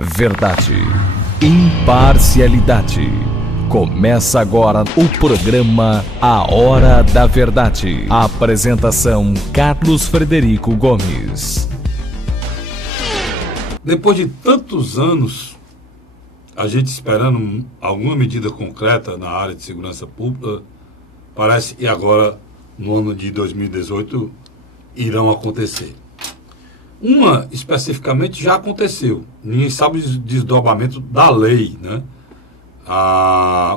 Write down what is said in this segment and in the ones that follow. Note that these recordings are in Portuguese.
Verdade, imparcialidade. Começa agora o programa A Hora da Verdade. A apresentação: Carlos Frederico Gomes. Depois de tantos anos, a gente esperando alguma medida concreta na área de segurança pública, parece que agora, no ano de 2018, irão acontecer. Uma, especificamente, já aconteceu. Ninguém sabe o desdobramento da lei, né?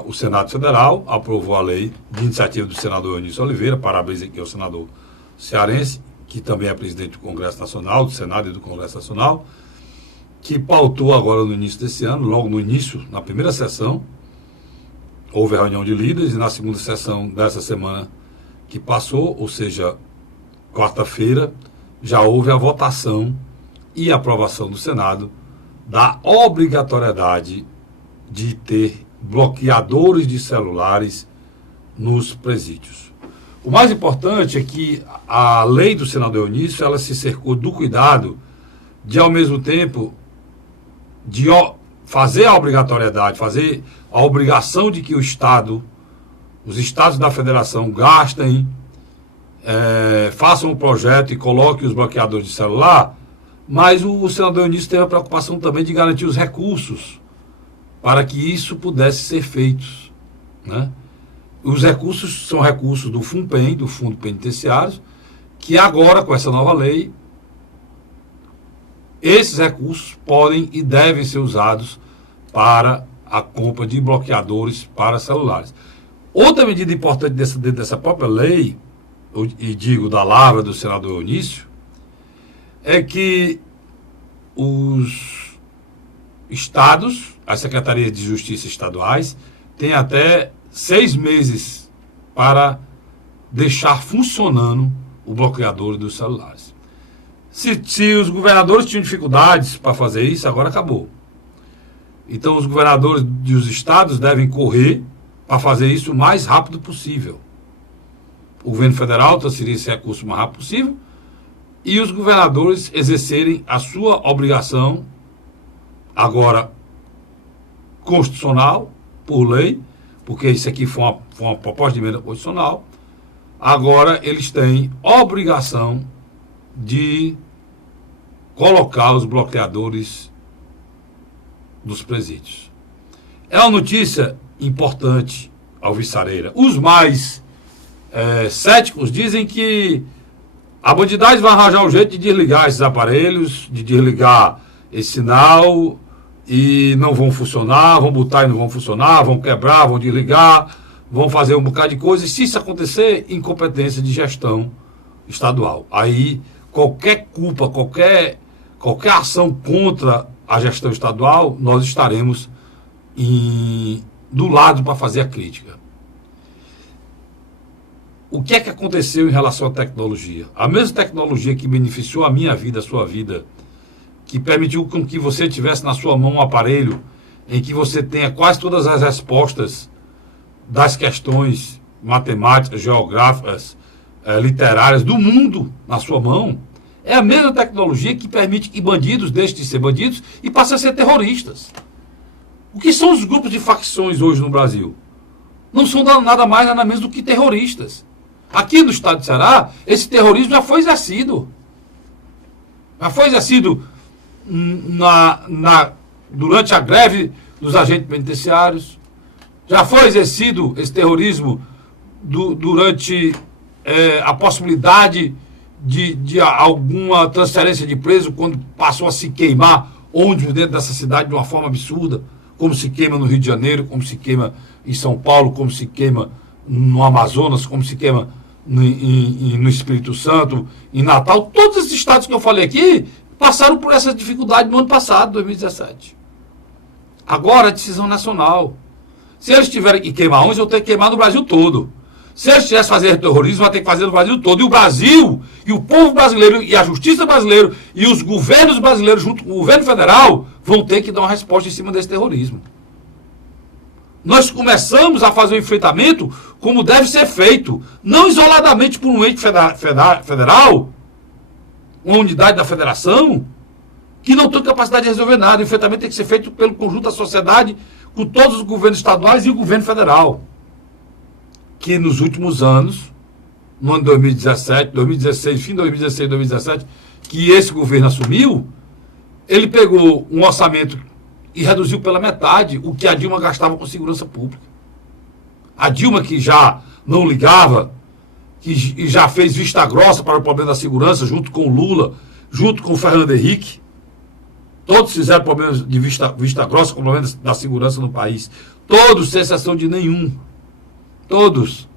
O Senado Federal aprovou a lei de iniciativa do senador Eunício Oliveira, parabéns aqui ao senador cearense, que também é presidente do Congresso Nacional, do Senado e do Congresso Nacional, que pautou agora no início desse ano, logo no início, na primeira sessão, houve a reunião de líderes, e na segunda sessão dessa semana que passou, ou seja, quarta-feira, já houve a votação e aprovação do Senado da obrigatoriedade de ter bloqueadores de celulares nos presídios. O mais importante é que a lei do senador Eunício, ela se cercou do cuidado de, ao mesmo tempo, de fazer a obrigatoriedade, fazer a obrigação de que os estados da federação gastem, façam um projeto e coloquem os bloqueadores de celular, mas o senador Eunício teve a preocupação também de garantir os recursos para que isso pudesse ser feito, né? Os recursos são recursos do FUNPEN, do Fundo Penitenciário, que agora, com essa nova lei, esses recursos podem e devem ser usados para a compra de bloqueadores para celulares. Outra medida importante dentro dessa própria lei, e digo da lavra do senador Eunício, é que os estados, as secretarias de justiça estaduais, têm até 6 meses para deixar funcionando o bloqueador dos celulares. Se os governadores tinham dificuldades para fazer isso, agora acabou. Então os governadores dos estados devem correr para fazer isso o mais rápido possível. O governo federal transferir esse recurso o mais rápido possível e os governadores exercerem a sua obrigação, agora constitucional, por lei, porque isso aqui foi uma proposta de emenda constitucional, agora eles têm obrigação de colocar os bloqueadores dos presídios. É uma notícia importante, alvissareira. Os mais céticos dizem que a bandidagem vai arranjar um jeito de desligar esses aparelhos, de desligar esse sinal e não vão funcionar, vão botar e não vão funcionar, vão quebrar, vão desligar, vão fazer um bocado de coisa, e se isso acontecer, incompetência de gestão estadual. Aí qualquer culpa, qualquer ação contra a gestão estadual, nós estaremos do lado para fazer a crítica. O que é que aconteceu em relação à tecnologia? A mesma tecnologia que beneficiou a minha vida, a sua vida, que permitiu com que você tivesse na sua mão um aparelho em que você tenha quase todas as respostas das questões matemáticas, geográficas, literárias do mundo na sua mão, é a mesma tecnologia que permite que bandidos deixem de ser bandidos e passem a ser terroristas. O que são os grupos de facções hoje no Brasil? Não são nada mais, nada menos do que terroristas. Aqui no estado de Ceará, esse terrorismo já foi exercido. Já foi exercido durante a greve dos agentes penitenciários. Já foi exercido esse terrorismo durante a possibilidade de alguma transferência de preso, quando passou a se queimar ônibus dentro dessa cidade de uma forma absurda, como se queima no Rio de Janeiro, como se queima em São Paulo, como se queima no Amazonas, como se queima no Espírito Santo, em Natal. Todos esses estados que eu falei aqui passaram por essa dificuldade no ano passado, 2017. Agora, a decisão nacional. Se eles tiverem que queimar ônibus, eu tenho que queimar no Brasil todo. Se eles tivessem que fazer terrorismo, vai ter que fazer no Brasil todo. E o Brasil, e o povo brasileiro, e a justiça brasileira, e os governos brasileiros, junto com o governo federal, vão ter que dar uma resposta em cima desse terrorismo. Nós começamos a fazer o enfrentamento como deve ser feito, não isoladamente por um ente federal, uma unidade da federação, que não tem capacidade de resolver nada. O enfrentamento tem que ser feito pelo conjunto da sociedade, com todos os governos estaduais e o governo federal. Que nos últimos anos, no ano de 2017, 2016, fim de 2016, 2017, que esse governo assumiu, ele pegou um orçamento e reduziu pela metade o que a Dilma gastava com segurança pública. A Dilma, que já não ligava, que já fez vista grossa para o problema da segurança, junto com o Lula, junto com o Fernando Henrique, todos fizeram problemas de vista grossa com o problema da segurança no país. Todos, sem exceção de nenhum. Todos.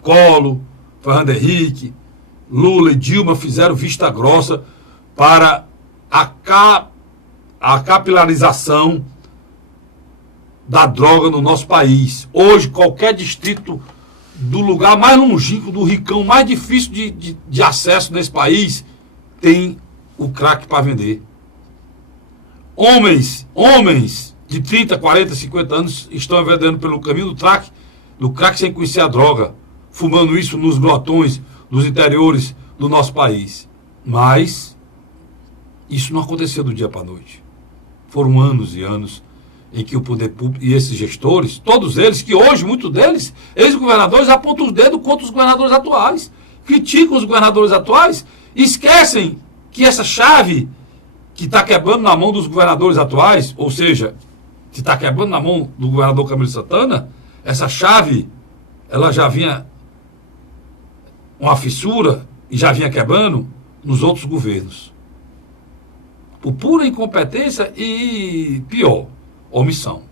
Collor, Fernando Henrique, Lula e Dilma fizeram vista grossa para a capilarização da droga no nosso país. Hoje, qualquer distrito do lugar mais longínquo, do ricão mais difícil de acesso nesse país, tem o crack para vender. Homens de 30, 40, 50 anos estão vendendo pelo caminho do crack sem conhecer a droga, fumando isso nos blotões dos interiores do nosso país. Mas isso não aconteceu do dia para a noite. Foram anos e anos em que o poder público e esses gestores, todos eles, que hoje, muitos deles, ex-governadores, apontam os dedos contra os governadores atuais, criticam os governadores atuais, esquecem que essa chave que está quebrando na mão dos governadores atuais, ou seja, que está quebrando na mão do governador Camilo Santana, essa chave, ela já vinha uma fissura e já vinha quebrando nos outros governos. Por pura incompetência e, pior, omissão.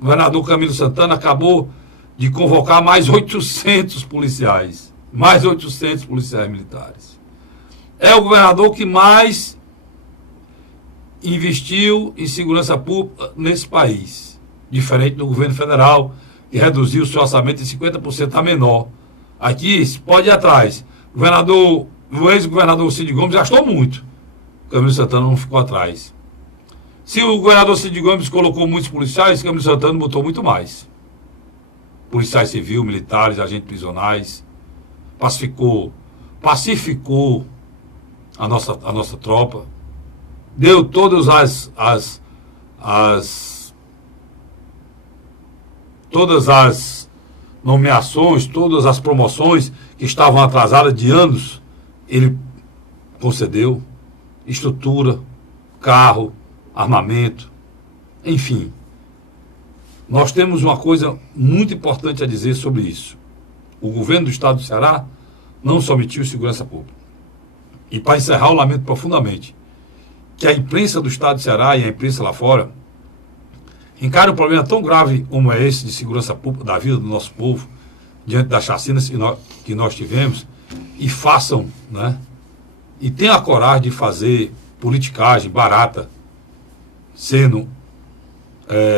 O governador Camilo Santana acabou de convocar mais 800 policiais. Mais 800 policiais militares. É o governador que mais investiu em segurança pública nesse país. Diferente do governo federal, que reduziu o seu orçamento em 50% a menor. Aqui, pode ir atrás. O ex-governador Cid Gomes gastou muito. Camilo Santana não ficou atrás. Se o governador Cid Gomes colocou muitos policiais, Camilo Santana botou muito mais. Policiais civis, militares, agentes prisionais. Pacificou a nossa tropa. Deu todas todas as nomeações, todas as promoções que estavam atrasadas de anos, ele concedeu. Estrutura, carro, armamento, enfim. Nós temos uma coisa muito importante a dizer sobre isso. O governo do estado do Ceará não só omitiu segurança pública. E para encerrar, eu lamento profundamente que a imprensa do estado do Ceará e a imprensa lá fora encara um problema tão grave como é esse de segurança pública da vida do nosso povo, diante das chacinas que nós tivemos, e façam, né? E tenham a coragem de fazer politicagem barata, sendo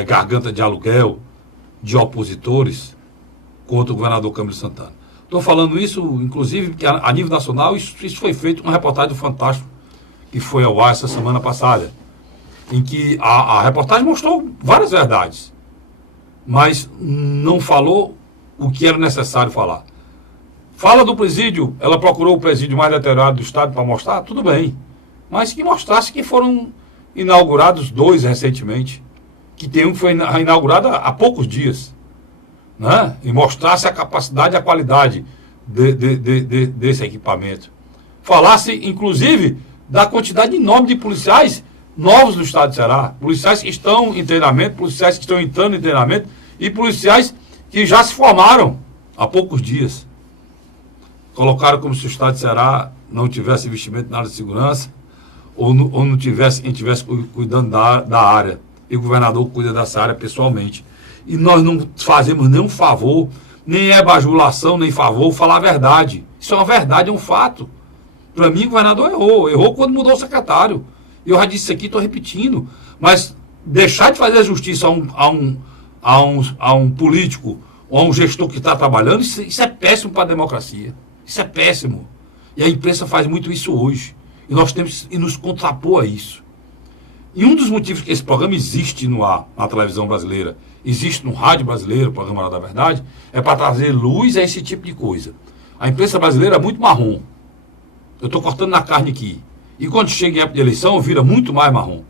garganta de aluguel de opositores contra o governador Camilo Santana. Estou falando isso, inclusive, porque a nível nacional isso foi feito uma reportagem do Fantástico, que foi ao ar essa semana passada, em que a reportagem mostrou várias verdades, mas não falou o que era necessário falar. Fala do presídio, ela procurou o presídio mais deteriorado do estado para mostrar, tudo bem, mas que mostrasse que foram inaugurados 2 recentemente, que tem um que foi inaugurado há poucos dias, né? E mostrasse a capacidade e a qualidade desse equipamento. Falasse, inclusive, da quantidade enorme de policiais novos do estado de Ceará, policiais que estão em treinamento, policiais que estão entrando em treinamento e policiais que já se formaram há poucos dias. Colocaram como se o estado de Ceará não tivesse investimento na área de segurança ou não tivesse quem estivesse cuidando da área. E o governador cuida dessa área pessoalmente. E nós não fazemos nenhum favor, nem é bajulação, nem favor, falar a verdade. Isso é uma verdade, é um fato. Para mim, o governador errou quando mudou o secretário. Eu já disse isso aqui, estou repetindo. Mas deixar de fazer justiça a um político ou a um gestor que está trabalhando, isso é péssimo para a democracia. Isso é péssimo. E a imprensa faz muito isso hoje. E nós temos que nos contrapor a isso. E um dos motivos que esse programa existe no ar, na televisão brasileira, existe no rádio brasileiro, o programa Hora da Verdade, é para trazer luz a esse tipo de coisa. A imprensa brasileira é muito marrom. eu estou cortando na carne aqui. E quando chega em época de eleição, vira muito mais marrom.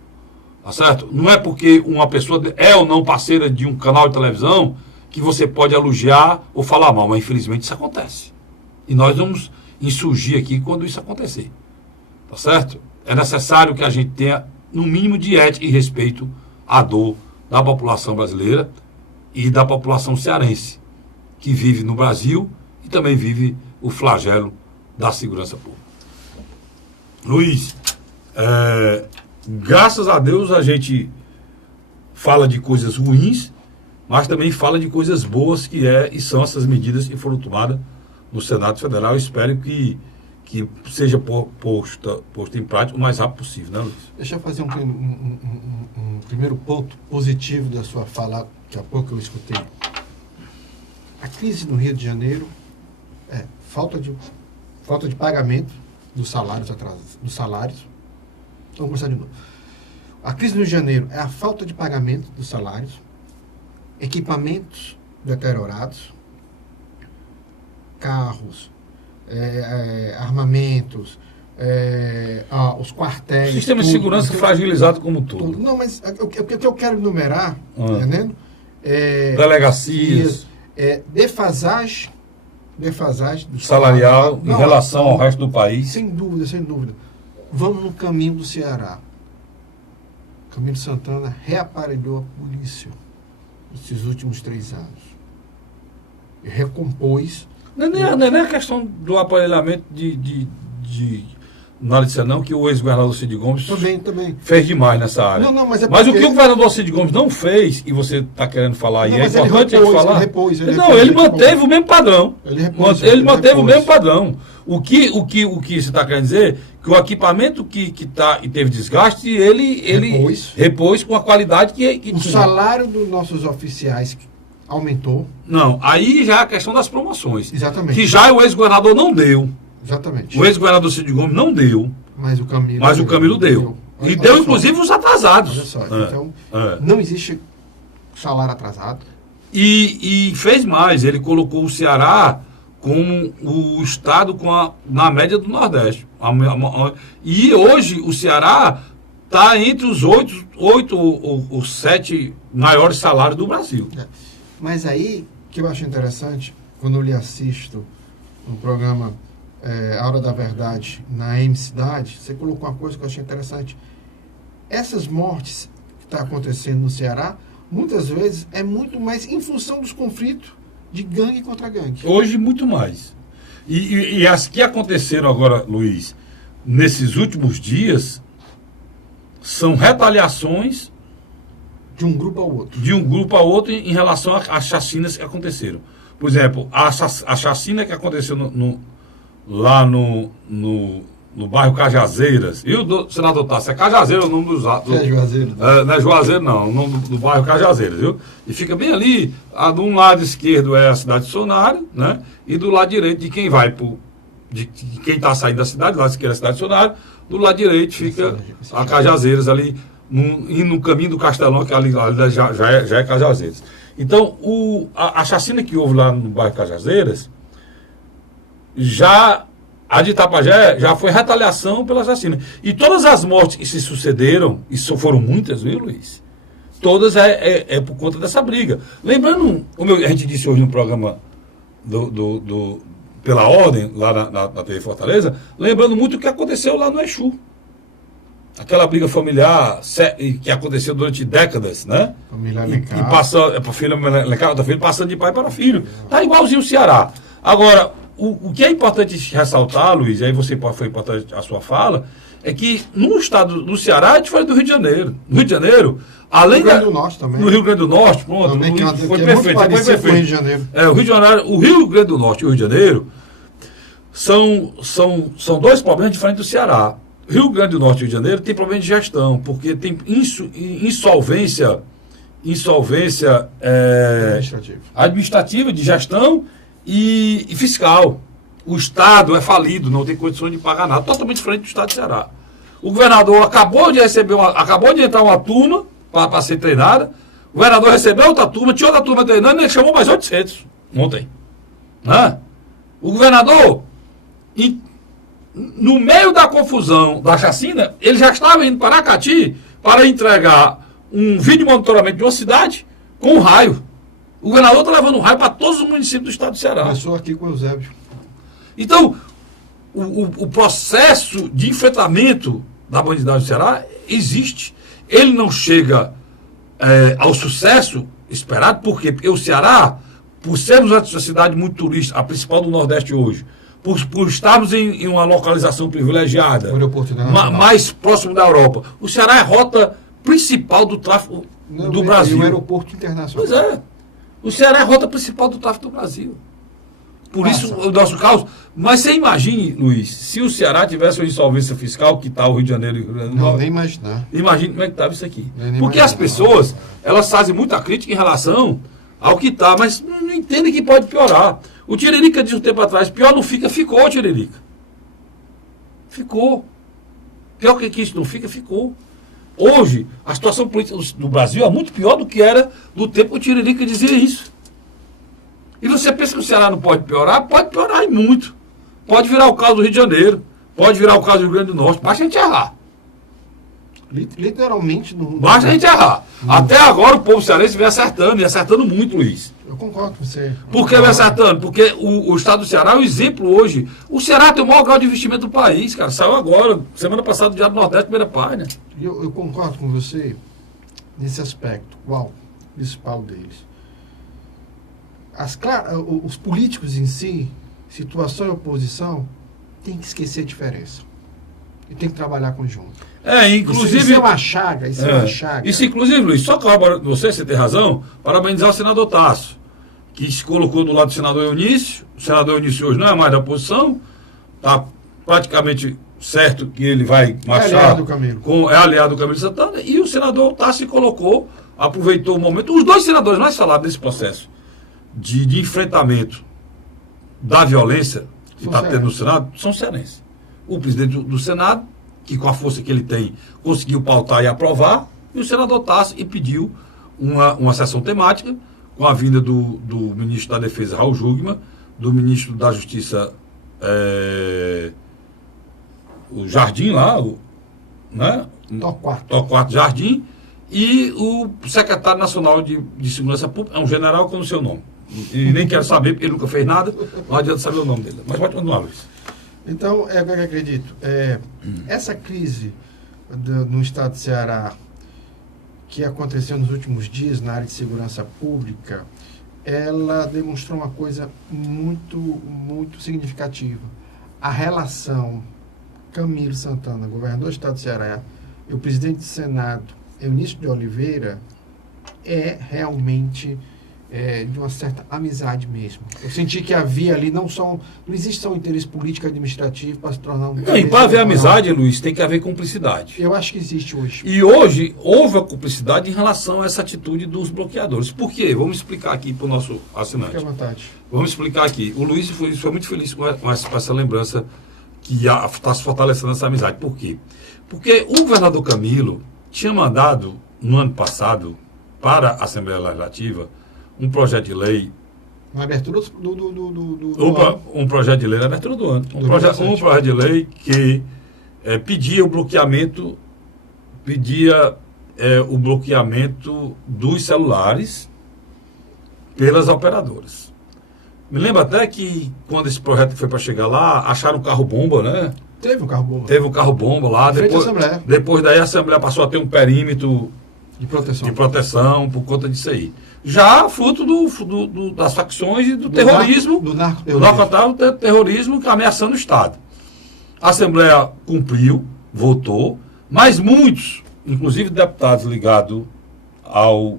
Tá certo? Não é porque uma pessoa é ou não parceira de um canal de televisão que você pode elogiar ou falar mal, mas infelizmente isso acontece. E nós vamos insurgir aqui quando isso acontecer. Tá certo? É necessário que a gente tenha, no mínimo, de ética e respeito à dor da população brasileira e da população cearense, que vive no Brasil e também vive o flagelo da segurança pública. Luiz, graças a Deus a gente fala de coisas ruins, mas também fala de coisas boas e são essas medidas que foram tomadas no Senado Federal. Eu espero que seja posto em prática o mais rápido possível, né, Luiz? Deixa eu fazer um primeiro ponto positivo da sua fala, que há pouco eu escutei. A crise no Rio de Janeiro é falta de pagamento dos salários atrasados, dos salários. Vamos começar de novo. A crise no Rio de Janeiro é a falta de pagamento dos salários, equipamentos deteriorados, carros, armamentos, os quartéis. O sistema de segurança fragilizado como tudo. Não, mas o que eu quero enumerar, entendendo? Delegacias. Defasagem do salarial em relação ao resto do país. Sem dúvida, sem dúvida. Vamos no caminho do Ceará. O caminho de Santana reaparelhou a polícia nesses últimos 3 anos. E recompôs. Não é nem a questão do aparelhamento na área de Senão, que o ex-governador Cid Gomes também fez demais nessa área. Não, mas o que o governador Cid Gomes não fez, e você está querendo falar, e é importante ele falar. Ele manteve o mesmo padrão. Ele manteve o mesmo padrão. O que você está querendo dizer? Que o equipamento que teve desgaste, ele repôs com a qualidade que o salário dos nossos oficiais aumentou. Não, aí já é a questão das promoções. Exatamente. Que já o ex-governador não deu. Exatamente. O ex-governador Cid Gomes não deu. Mas o Camilo deu. E deu, inclusive, os atrasados. Olha só, então, não existe salário atrasado. E fez mais, ele colocou o Ceará como o estado na média do Nordeste. E hoje o Ceará está entre os 8 ou 7 maiores salários do Brasil. Mas aí, que eu acho interessante, quando eu lhe assisto no programa A Hora da Verdade, na M Cidade, você colocou uma coisa que eu achei interessante. Essas mortes que estão acontecendo no Ceará, muitas vezes é muito mais em função dos conflitos de gangue contra gangue. Hoje, muito mais. E as que aconteceram agora, Luiz, nesses últimos dias, são retaliações de um grupo ao outro. De um grupo ao outro em relação às chacinas que aconteceram. Por exemplo, a chacina que aconteceu lá no bairro Cajazeiras. Viu, senador Tassi? É Cajazeiro o nome do é Juazeiro. Não é Juazeiro, não. O nome do bairro Cajazeiras, viu? E fica bem ali. De um lado esquerdo é a cidade de Sonário, né? E do lado direito de quem vai de quem está saindo da cidade, do lado esquerdo é a cidade de Sonário, do lado direito fica a Cajazeiras ali, indo no caminho do Castelão, que ali já é Cajazeiras. Então, a chacina que houve lá no bairro Cajazeiras, a de Itapajé já foi retaliação pela chacina. E todas as mortes que se sucederam, e foram muitas, viu, Luiz? Todas é por conta dessa briga. Lembrando, como a gente disse hoje no programa pela Ordem, lá na TV Fortaleza, lembrando muito o que aconteceu lá no Exu. Aquela briga familiar que aconteceu durante décadas, né? Família Lecar. E passando de pai para filho. Está igualzinho o Ceará. Agora, o que é importante ressaltar, Luiz, e aí foi importante a sua fala, é que no estado do Ceará é diferente do Rio de Janeiro. No Rio de Janeiro, além no Rio Grande do Norte também. No Rio Grande do Norte, pronto. Também, foi perfeito. Foi muito com o Rio de Janeiro. O Rio Grande do Norte e o Rio de Janeiro são dois problemas diferentes do Ceará. Rio Grande do Norte e Rio de Janeiro tem problema de gestão, porque tem insolvência administrativa, de gestão e fiscal. O Estado é falido, não tem condições de pagar nada, totalmente diferente do Estado de Ceará. O governador acabou de entrar uma turma para ser treinada, o governador recebeu outra turma, tinha outra turma treinando e ele chamou mais 800 ontem. Né? O governador no meio da confusão da chacina, ele já estava indo para Aracati para entregar um vídeo monitoramento de uma cidade com um raio. O governador está levando um raio para todos os municípios do estado do Ceará. Começou aqui com o Eusébio. Então, o processo de enfrentamento da bandidagem do Ceará existe. Ele não chega ao sucesso esperado, por quê? Porque o Ceará, por sermos uma cidade muito turística, a principal do Nordeste hoje, por estarmos em uma localização privilegiada, mais próximo da Europa, o Ceará é a rota principal do tráfego do Brasil. E o aeroporto internacional. Pois é. O Ceará é a rota principal do tráfego do Brasil. Por isso, o nosso caos. Mas você imagine, Luiz, se o Ceará tivesse uma insolvência fiscal, que está o Rio de Janeiro e o Rio Grande do Norte. Não, nem imaginar. Imagine como é que estava isso aqui. Nem porque imaginar. as pessoas, elas fazem muita crítica em relação ao que está, mas não entendem que pode piorar. O Tiririca disse um tempo atrás, pior não fica, ficou, Tiririca. Ficou. Pior que isso não fica, ficou. Hoje, a situação política do Brasil é muito pior do que era do tempo que o Tiririca dizia isso. E você pensa que o Ceará não pode piorar? Pode piorar e muito. Pode virar o caso do Rio de Janeiro, pode virar o caso do Rio Grande do Norte, basta a gente errar. Literalmente. Basta a gente errar. Até agora o povo cearense vem acertando, e acertando muito, Luiz. Eu concordo com você. Por que vem acertando? Porque o estado do Ceará é um exemplo hoje. O Ceará tem o maior grau de investimento do país, cara. Saiu agora, semana passada, do Diário do Nordeste, primeira página. Eu concordo com você nesse aspecto. Qual? O principal deles. Os políticos em si, situação e oposição, tem que esquecer a diferença. E tem que trabalhar conjunto. Inclusive. Isso é uma chaga, isso é uma chaga. Isso, inclusive, Luiz, só corroborar você tem razão, parabenizar o senador Tasso, que se colocou do lado do senador Eunício. O senador Eunício hoje não é mais da oposição, está praticamente certo que ele vai marchar. É aliado do Camilo. É aliado do Camilo Santana, e o senador Tasso se colocou, aproveitou o momento. Os dois senadores mais falaram desse processo de enfrentamento da violência que está tendo no Senado são cearenses. O presidente do Senado, que com a força que ele tem, conseguiu pautar e aprovar, e o senador Tasso e pediu uma sessão temática com a vinda do ministro da Defesa, Raul Jungmann, do ministro da Justiça, o Jardim lá, Torquato Jardim, e o secretário nacional de Segurança Pública, é um general que eu não sei o nome. E nem quero saber, porque ele nunca fez nada, não adianta saber o nome dele. Mas pode continuar, Luiz. Então, é o que eu acredito. Essa crise no estado de Ceará, que aconteceu nos últimos dias na área de segurança pública, ela demonstrou uma coisa muito, muito significativa. A relação Camilo Santana, governador do estado de Ceará, e o presidente do Senado, Eunício de Oliveira, é realmente de uma certa amizade mesmo. Eu senti que havia ali não existe só um interesse político administrativo para se tornar um... E para haver amizade, Luiz, tem que haver cumplicidade. Eu acho que existe hoje. E hoje houve a cumplicidade em relação a essa atitude dos bloqueadores. Por quê? Vamos explicar aqui para o nosso assinante. Fique à vontade. Vamos explicar aqui. O Luiz foi muito feliz com essa lembrança que está se fortalecendo essa amizade. Por quê? Porque o governador Camilo tinha mandado, no ano passado, para a Assembleia Legislativa, um projeto de lei. Na abertura do um projeto de lei na abertura do ano. Um projeto de lei que pedia o bloqueamento dos celulares pelas operadoras. Me lembro até que quando esse projeto foi para chegar lá, acharam um carro-bomba, né? Teve um carro-bomba. Teve um carro-bomba lá. Depois daí a Assembleia passou a ter um perímetro de proteção por conta disso aí. Já fruto das facções e do terrorismo, do narcoterrorismo ameaçando o Estado. A Assembleia cumpriu, votou, mas muitos, inclusive deputados ligados ao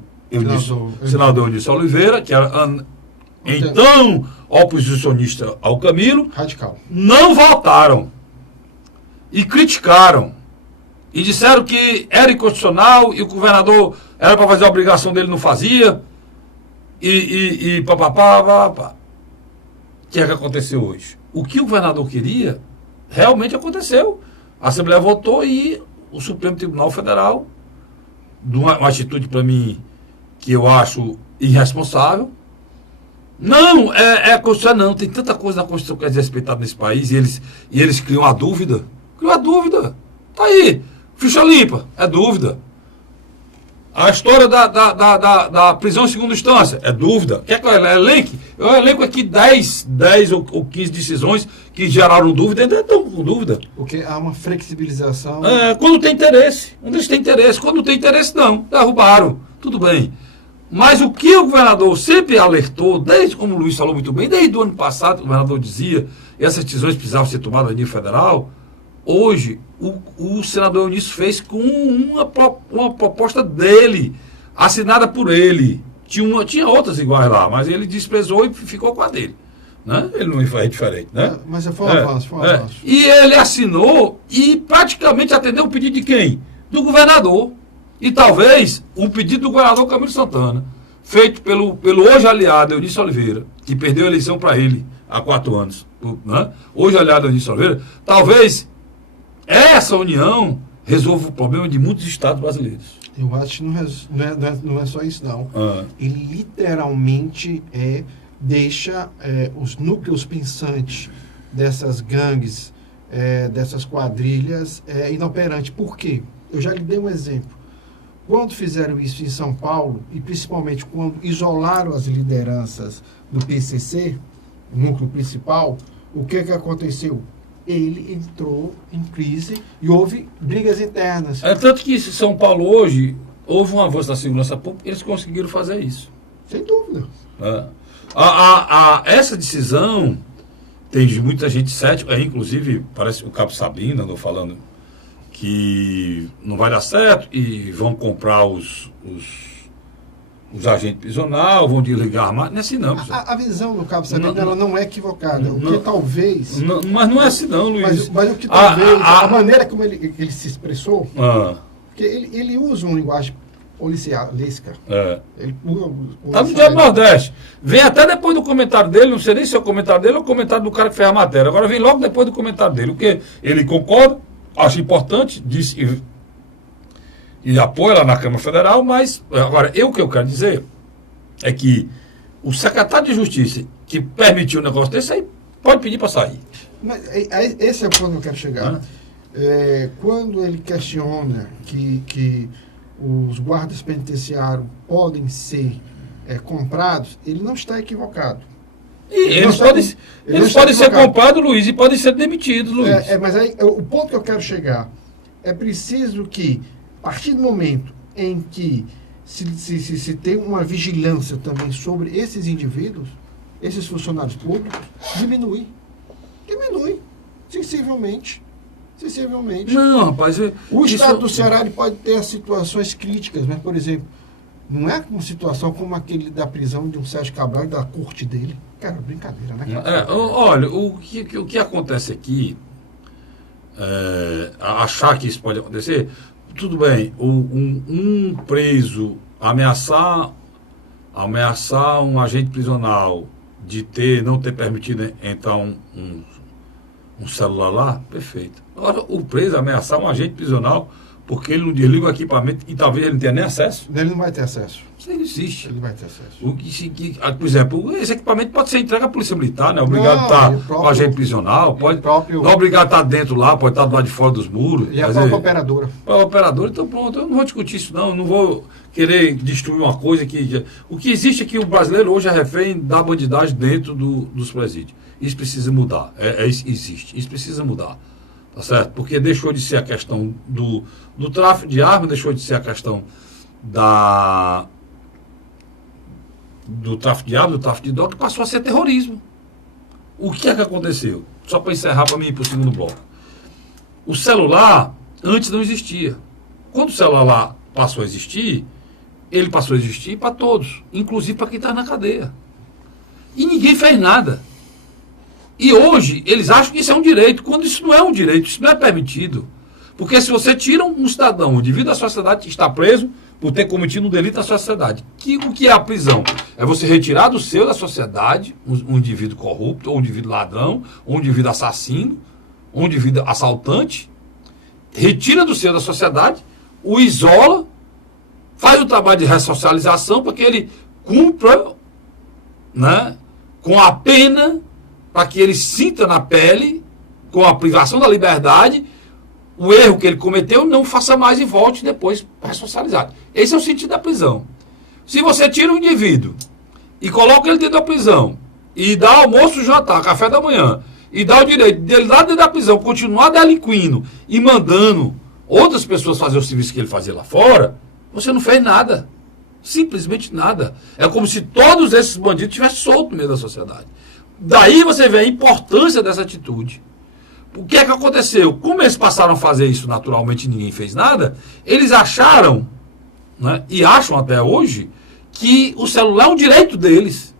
senador Eunício Oliveira, que era então oposicionista ao Camilo, radical, não votaram e criticaram. E disseram que era inconstitucional e o governador era para fazer a obrigação dele, não fazia. E papapá. O que é que aconteceu hoje? O que o governador queria, realmente aconteceu. A Assembleia votou e o Supremo Tribunal Federal, de uma atitude para mim que eu acho irresponsável, Não, a Constituição não. Tem tanta coisa na Constituição que é desrespeitada nesse país e eles criam a dúvida. Criam a dúvida. Tá aí. Ficha limpa. É dúvida. A história da prisão em segunda instância. É dúvida. Quer que eu elenque? Eu elenco aqui 10 ou 15 decisões que geraram dúvida e ainda estão com dúvida. Porque há uma flexibilização. Quando tem interesse. Quando eles têm interesse. Quando não tem interesse, não. Derrubaram. Tudo bem. Mas o que o governador sempre alertou, desde, como o Luiz falou muito bem, desde o ano passado, o governador dizia, essas decisões precisavam ser tomadas a nível federal, hoje o senador Eunício fez com uma proposta dele, assinada por ele. Tinha outras iguais lá, mas ele desprezou e ficou com a dele. Né? Ele não é diferente. Né? Mas foi um avanço, foi um avanço. E ele assinou e praticamente atendeu o pedido de quem? Do governador. E talvez um pedido do governador Camilo Santana, feito pelo hoje aliado Eunício Oliveira, que perdeu a eleição para ele há 4 anos. Né? Hoje aliado Eunício Oliveira, talvez essa união resolva o problema de muitos estados brasileiros. Eu acho que não é só isso, não. Ele literalmente deixa os núcleos pensantes dessas gangues, dessas quadrilhas, inoperantes. Por quê? Eu já lhe dei um exemplo. Quando fizeram isso em São Paulo, e principalmente quando isolaram as lideranças do PCC, o núcleo principal, o que aconteceu? Ele entrou em crise e houve brigas internas. Tanto que em São Paulo hoje, houve um avanço da segurança pública, eles conseguiram fazer isso. Sem dúvida. Essa decisão tem muita gente cética, inclusive, parece que o Cabo Sabino andou falando que não vai dar certo e vão comprar os agentes prisionais, vão desligar armas. Não é assim não. A visão do Cabo Sabino ela não é equivocada. O que talvez... mas não é assim não, Luiz. Mas o que talvez... A maneira como ele se expressou... Porque ele usa uma linguagem policialesca. Ele está no Diário do Nordeste. Vem até depois do comentário dele, não sei nem se é o comentário dele ou o comentário do cara que fez a matéria. Agora vem logo depois do comentário dele. O que ele concorda, acho importante, disse e apoia lá na Câmara Federal, mas agora o que eu quero dizer é que o secretário de Justiça que permitiu um negócio desse aí pode pedir para sair. Mas esse é o ponto que eu quero chegar. Quando ele questiona que os guardas penitenciários podem ser comprados, ele não está equivocado. E eles podem ser comprados, Luiz, e podem ser demitidos, Luiz. Mas aí, o ponto que eu quero chegar, é preciso que, a partir do momento em que se tem uma vigilância também sobre esses indivíduos, esses funcionários públicos, diminui, sensivelmente. Não, rapaz... O Estado do Ceará ele pode ter as situações críticas, mas, por exemplo, não é uma situação como aquele da prisão de um Sérgio Cabral e da corte dele. Cara, brincadeira, né? Olha, o que acontece aqui, achar que isso pode acontecer, tudo bem, um preso ameaçar um agente prisional de não ter permitido entrar um celular lá, perfeito. Agora, o preso ameaçar um agente prisional porque ele não desliga o equipamento e talvez ele não tenha nem acesso. Ele não vai ter acesso. Isso não existe. Ele não vai ter acesso. Por exemplo, esse equipamento pode ser entregue à Polícia Militar, né? Obrigado a estar com a agente prisional, não é obrigado a estar dentro lá, pode estar do lado de fora dos muros. E a própria operadora. A operadora, então pronto, eu não vou discutir isso não, não vou querer destruir uma coisa que... O que existe é que o brasileiro hoje é refém da bandidagem dentro dos presídios. Isso precisa mudar, existe, isso precisa mudar. Tá certo? Porque deixou de ser a questão do tráfico de armas, deixou de ser a questão do tráfico de armas, do tráfico de droga, passou a ser terrorismo. O que é que aconteceu? Só para encerrar, para mim ir para o segundo bloco. O celular antes não existia. Quando o celular passou a existir, ele passou a existir para todos, inclusive para quem está na cadeia. E ninguém fez nada. E hoje eles acham que isso é um direito, quando isso não é um direito, isso não é permitido. Porque se você tira um cidadão, um indivíduo da sociedade, está preso por ter cometido um delito da sociedade. O que é a prisão? É você retirar do seio da sociedade um indivíduo corrupto, ou um indivíduo ladrão, ou um indivíduo assassino, ou um indivíduo assaltante, retira do seio da sociedade, o isola, faz o trabalho de ressocialização para que ele cumpra, né, com a pena, para que ele sinta na pele, com a privação da liberdade, o erro que ele cometeu, não faça mais e volte depois responsabilizado. Esse é o sentido da prisão. Se você tira um indivíduo e coloca ele dentro da prisão, e dá almoço, jantar, café da manhã, e dá o direito dele lá dentro da prisão continuar delinquindo e mandando outras pessoas fazer o serviço que ele fazia lá fora, você não fez nada. Simplesmente nada. É como se todos esses bandidos tivessem solto no meio da sociedade. Daí você vê a importância dessa atitude. O que é que aconteceu? Como eles passaram a fazer isso naturalmente e ninguém fez nada, eles acharam, né, e acham até hoje, que o celular é um direito deles.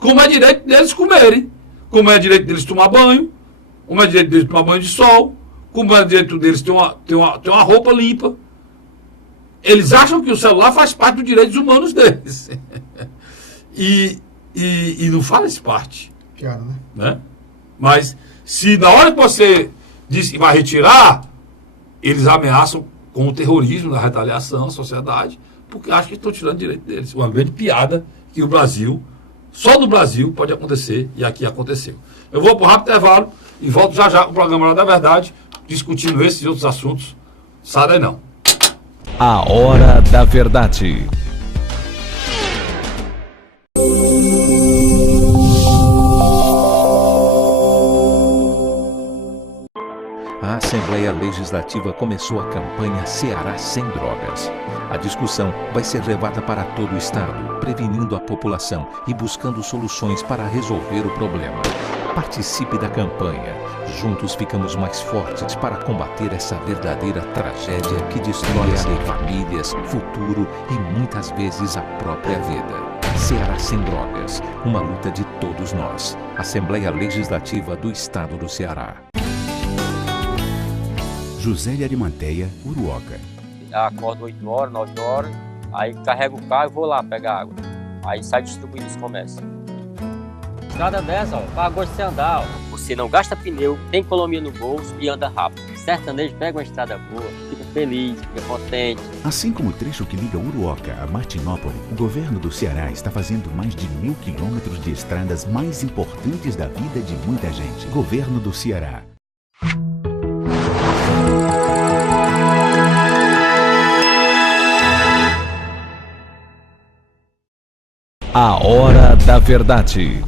Como é direito deles comerem, como é direito deles tomar banho, como é direito deles tomar banho de sol, como é direito deles ter uma roupa limpa. Eles acham que o celular faz parte dos direitos humanos deles. e não faz parte. Claro, Né? Mas se na hora que você diz que vai retirar, eles ameaçam com o terrorismo, da retaliação à sociedade, porque acham que estão tirando o direito deles. Uma grande piada que o Brasil, só no Brasil, pode acontecer, e aqui aconteceu. Eu vou para um rápido intervalo e volto já já com o programa Hora da Verdade, discutindo esses e outros assuntos. Sai daí não. A Hora da Verdade. A Assembleia Legislativa começou a campanha Ceará Sem Drogas. A discussão vai ser levada para todo o estado, prevenindo a população e buscando soluções para resolver o problema. Participe da campanha. Juntos ficamos mais fortes para combater essa verdadeira tragédia que destrói famílias, futuro e muitas vezes a própria vida. Ceará Sem Drogas, uma luta de todos nós. Assembleia Legislativa do Estado do Ceará. José de Arimanteia, Uruoca. Acordo 8 horas, 9 horas, aí carrego o carro e vou lá pegar água. Aí sai distribuindo os comércios. Estrada dessa, ó, para gosto de você andar, ó. Você não gasta pneu, tem economia no bolso e anda rápido. Sertanejo pega uma estrada boa, fica feliz, fica contente. Assim como o trecho que liga Uruoca a Martinópole, o governo do Ceará está fazendo mais de 1.000 quilômetros de estradas mais importantes da vida de muita gente. Governo do Ceará. A Hora da Verdade.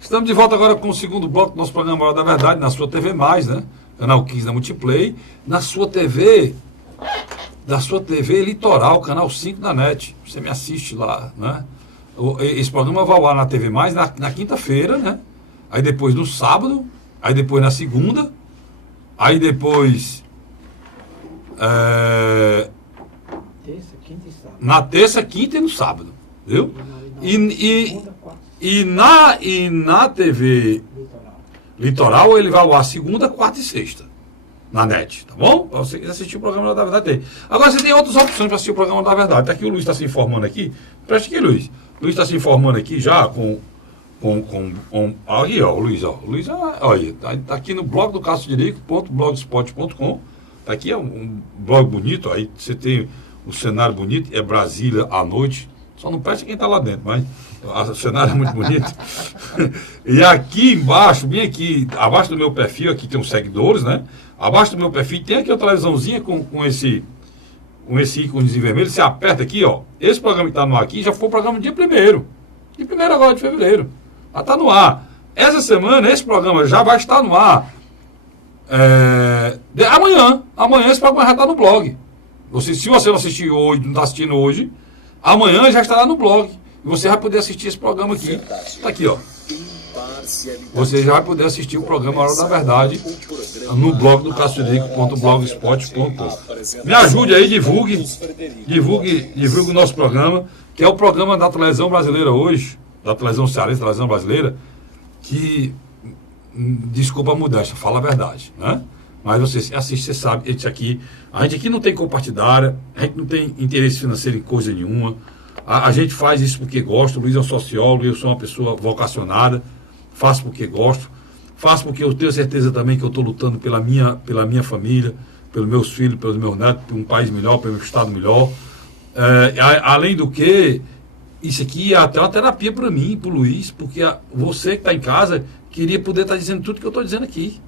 Estamos de volta agora com o segundo bloco do nosso programa Hora da Verdade, na sua TV+, né? Canal 15 da Multiplay, na sua TV Litoral, Canal 5 da NET. Você me assiste lá, né? Esse programa vai ao ar na TV+, na quinta-feira, né? Aí depois no sábado, aí depois na segunda, aí depois... na terça, quinta e no sábado, viu? E na TV Litoral ele vai ao ar segunda, quarta e sexta, na NET, tá bom? Pra você quiser assistir o programa da Verdade tem. Agora você tem outras opções para assistir o programa da Verdade. Tá aqui o Luiz está se informando aqui. Preste aqui, Luiz. Luiz está se informando aqui já com aqui, ó, o Luiz, ó. O Luiz, olha, tá aqui no blog do cassodirico.blogspot.com. Tá aqui, é um blog bonito, aí você tem o cenário bonito, é Brasília à noite, só não presta quem está lá dentro, mas o cenário é muito bonito. E aqui embaixo, bem aqui, abaixo do meu perfil, aqui tem uns seguidores, né? Abaixo do meu perfil tem aqui a televisãozinha com esse íconezinho vermelho, você aperta aqui, ó, esse programa que está no ar aqui já foi o programa dia 1º, de 1º agora de fevereiro, já está no ar. Essa semana esse programa já vai estar no ar, amanhã esse programa já está no blog. Se você não assistiu hoje, não está assistindo hoje, amanhã já estará no blog. E você vai poder assistir esse programa aqui. Está aqui, ó. Você já vai poder assistir o programa Hora da Verdade no blog do cassodirico.blogspot.com. Me ajude aí, divulgue o nosso programa, que é o programa da televisão brasileira hoje, da televisão cearense, da televisão brasileira, que, desculpa a modéstia, fala a verdade, né? Mas você assiste, você sabe, a gente aqui não tem compartidária, a gente não tem interesse financeiro em coisa nenhuma, a gente faz isso porque gosta. O Luiz é um sociólogo, eu sou uma pessoa vocacionada, faço porque gosto, faço porque eu tenho certeza também que eu estou lutando pela minha família, pelos meus filhos, pelos meus netos, por um país melhor, pelo um estado melhor. Além do que, isso aqui é até uma terapia para mim, para o Luiz, porque você que está em casa queria poder estar dizendo tudo que eu estou dizendo aqui.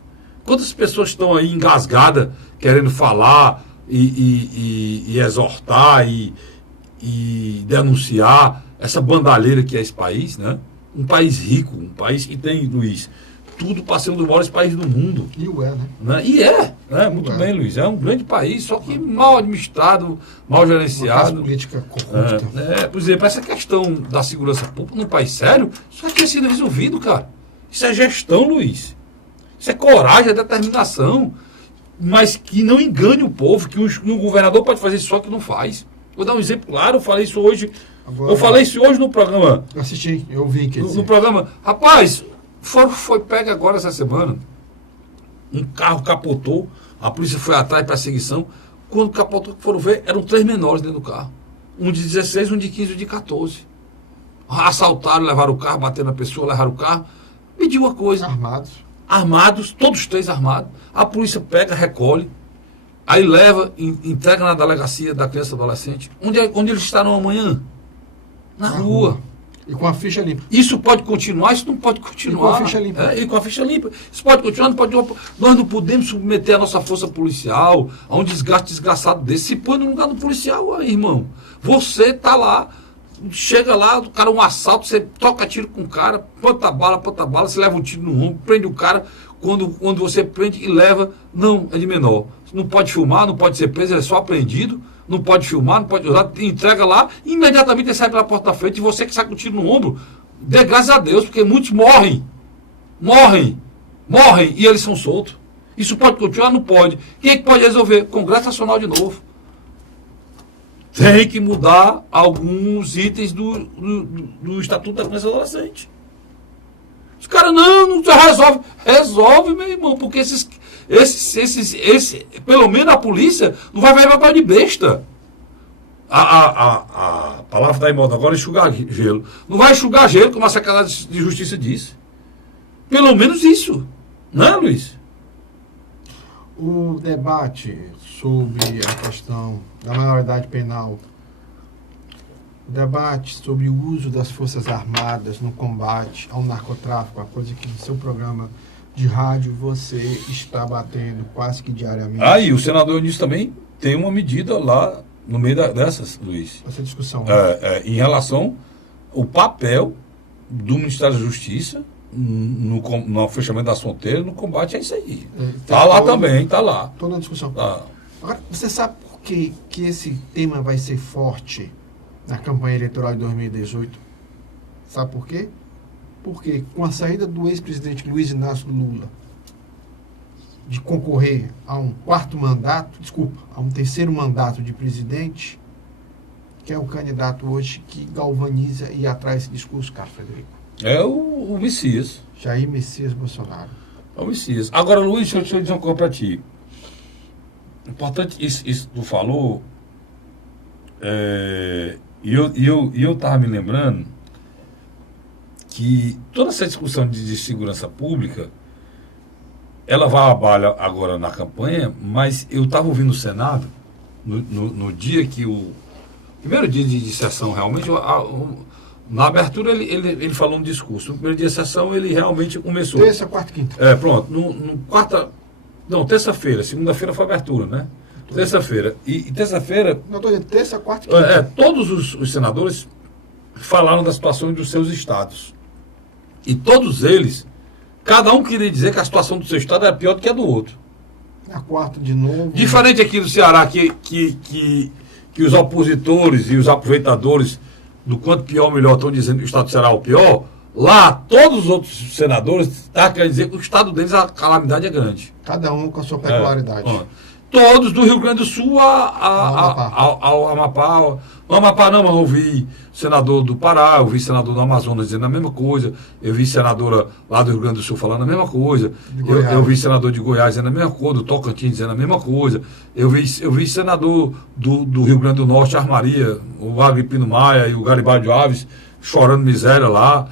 Quantas pessoas estão aí engasgadas, querendo falar e exortar e denunciar essa bandalheira que é esse país, né? Um país rico, um país que tem, Luiz, tudo para ser um dos maiores países do mundo. E o é, né? E né? Muito bem, Luiz. É um grande país, só que mal administrado, mal gerenciado. Uma política corrupta. Por exemplo, essa questão da segurança pública num país sério, isso aqui é sendo resolvido, cara. Isso é gestão, Luiz. Isso é coragem, é determinação. Mas que não engane o povo, que o governador pode fazer isso só que não faz. Vou dar um exemplo claro, eu falei isso hoje. Agora, eu falei isso hoje no programa. Eu assisti, eu vi. No programa. Rapaz, foi pego agora essa semana. Um carro capotou, a polícia foi atrás para perseguição. Quando capotou, foram ver, eram 3 menores dentro do carro. Um de 16, um de 15 e um de 14. Assaltaram, levaram o carro, bateram na pessoa, levaram o carro. Pediu uma coisa. Armados, todos 3 armados. A polícia pega, recolhe. Aí leva, entrega na delegacia da criança e adolescente. Onde eles estarão amanhã? Na rua. E com a ficha limpa. Isso pode continuar, isso não pode continuar. E com a ficha limpa. E com a ficha limpa. Isso pode continuar, não pode. Nós não podemos submeter a nossa força policial a um desgaste desgraçado desse. Se põe no lugar do policial aí, irmão. Você tá lá, chega lá, o cara um assalto, você toca tiro com o cara, planta bala, você leva um tiro no ombro, prende o cara. Quando você prende e leva, não, é de menor. Não pode filmar, não pode ser preso, é só apreendido. Não pode filmar, não pode usar, entrega lá, e imediatamente ele sai pela porta da frente, e você que sai com o tiro no ombro, dê graças a Deus, porque muitos morrem, e eles são soltos. Isso pode continuar? Não pode. Quem é que pode resolver? Congresso Nacional de novo. Tem que mudar alguns itens do Estatuto da Criança e Adolescente. Os caras, não resolve. Resolve, meu irmão, porque pelo menos a polícia não vai ver papel de besta. A palavra está em moda agora é enxugar gelo. Não vai enxugar gelo, como a secretária de Justiça disse. Pelo menos isso. Não é, Luiz? O debate sobre a questão da maioridade penal, o debate sobre o uso das Forças Armadas no combate ao narcotráfico, a coisa que no seu programa de rádio você está batendo quase que diariamente. E o senador Eunício também tem uma medida lá no meio dessas, Luiz. Essa discussão. Em relação ao papel do Ministério da Justiça no fechamento das fronteiras, no combate a isso aí. Está lá também, está lá. Estou na discussão. Agora, você sabe por que esse tema vai ser forte na campanha eleitoral de 2018? Sabe por quê? Porque com a saída do ex-presidente Luiz Inácio Lula de concorrer a um a um terceiro mandato de presidente, que é o candidato hoje que galvaniza e atrai esse discurso, Carlos Frederico. É o Messias. Jair Messias Bolsonaro. É o Messias. Agora, Luiz, deixa eu dizer uma coisa para ti. Importante isso que tu falou, e eu estava me lembrando que toda essa discussão de segurança pública, ela vai abalhar agora na campanha, mas eu estava ouvindo o Senado, no dia que primeiro dia de sessão, realmente, na abertura ele falou um discurso. No primeiro dia de sessão ele realmente começou. Terça, quarta, quinta. Pronto. Terça-feira. Segunda-feira foi a abertura, né? Terça-feira. E terça-feira... Não, estou dizendo terça, quarta e quinta. Todos os senadores falaram das situações dos seus estados. E todos eles, cada um queria dizer que a situação do seu estado era pior do que a do outro. Na quarta de novo. Diferente aqui do Ceará, que os opositores e os aproveitadores do quanto pior ou melhor estão dizendo que o estado do Ceará é o pior, lá todos os outros senadores estão querendo dizer que o estado deles a calamidade é grande. Cada um com a sua peculiaridade. Todos do Rio Grande do Sul ao Amapá. No Amapá não, mas eu vi senador do Pará, eu vi senador do Amazonas dizendo a mesma coisa, eu vi senadora lá do Rio Grande do Sul falando a mesma coisa, eu vi senador de Goiás dizendo a mesma coisa, do Tocantins dizendo a mesma coisa, eu vi senador do Rio Grande do Norte, Armaria, o Agripino Maia e o Garibaldi Alves chorando miséria lá,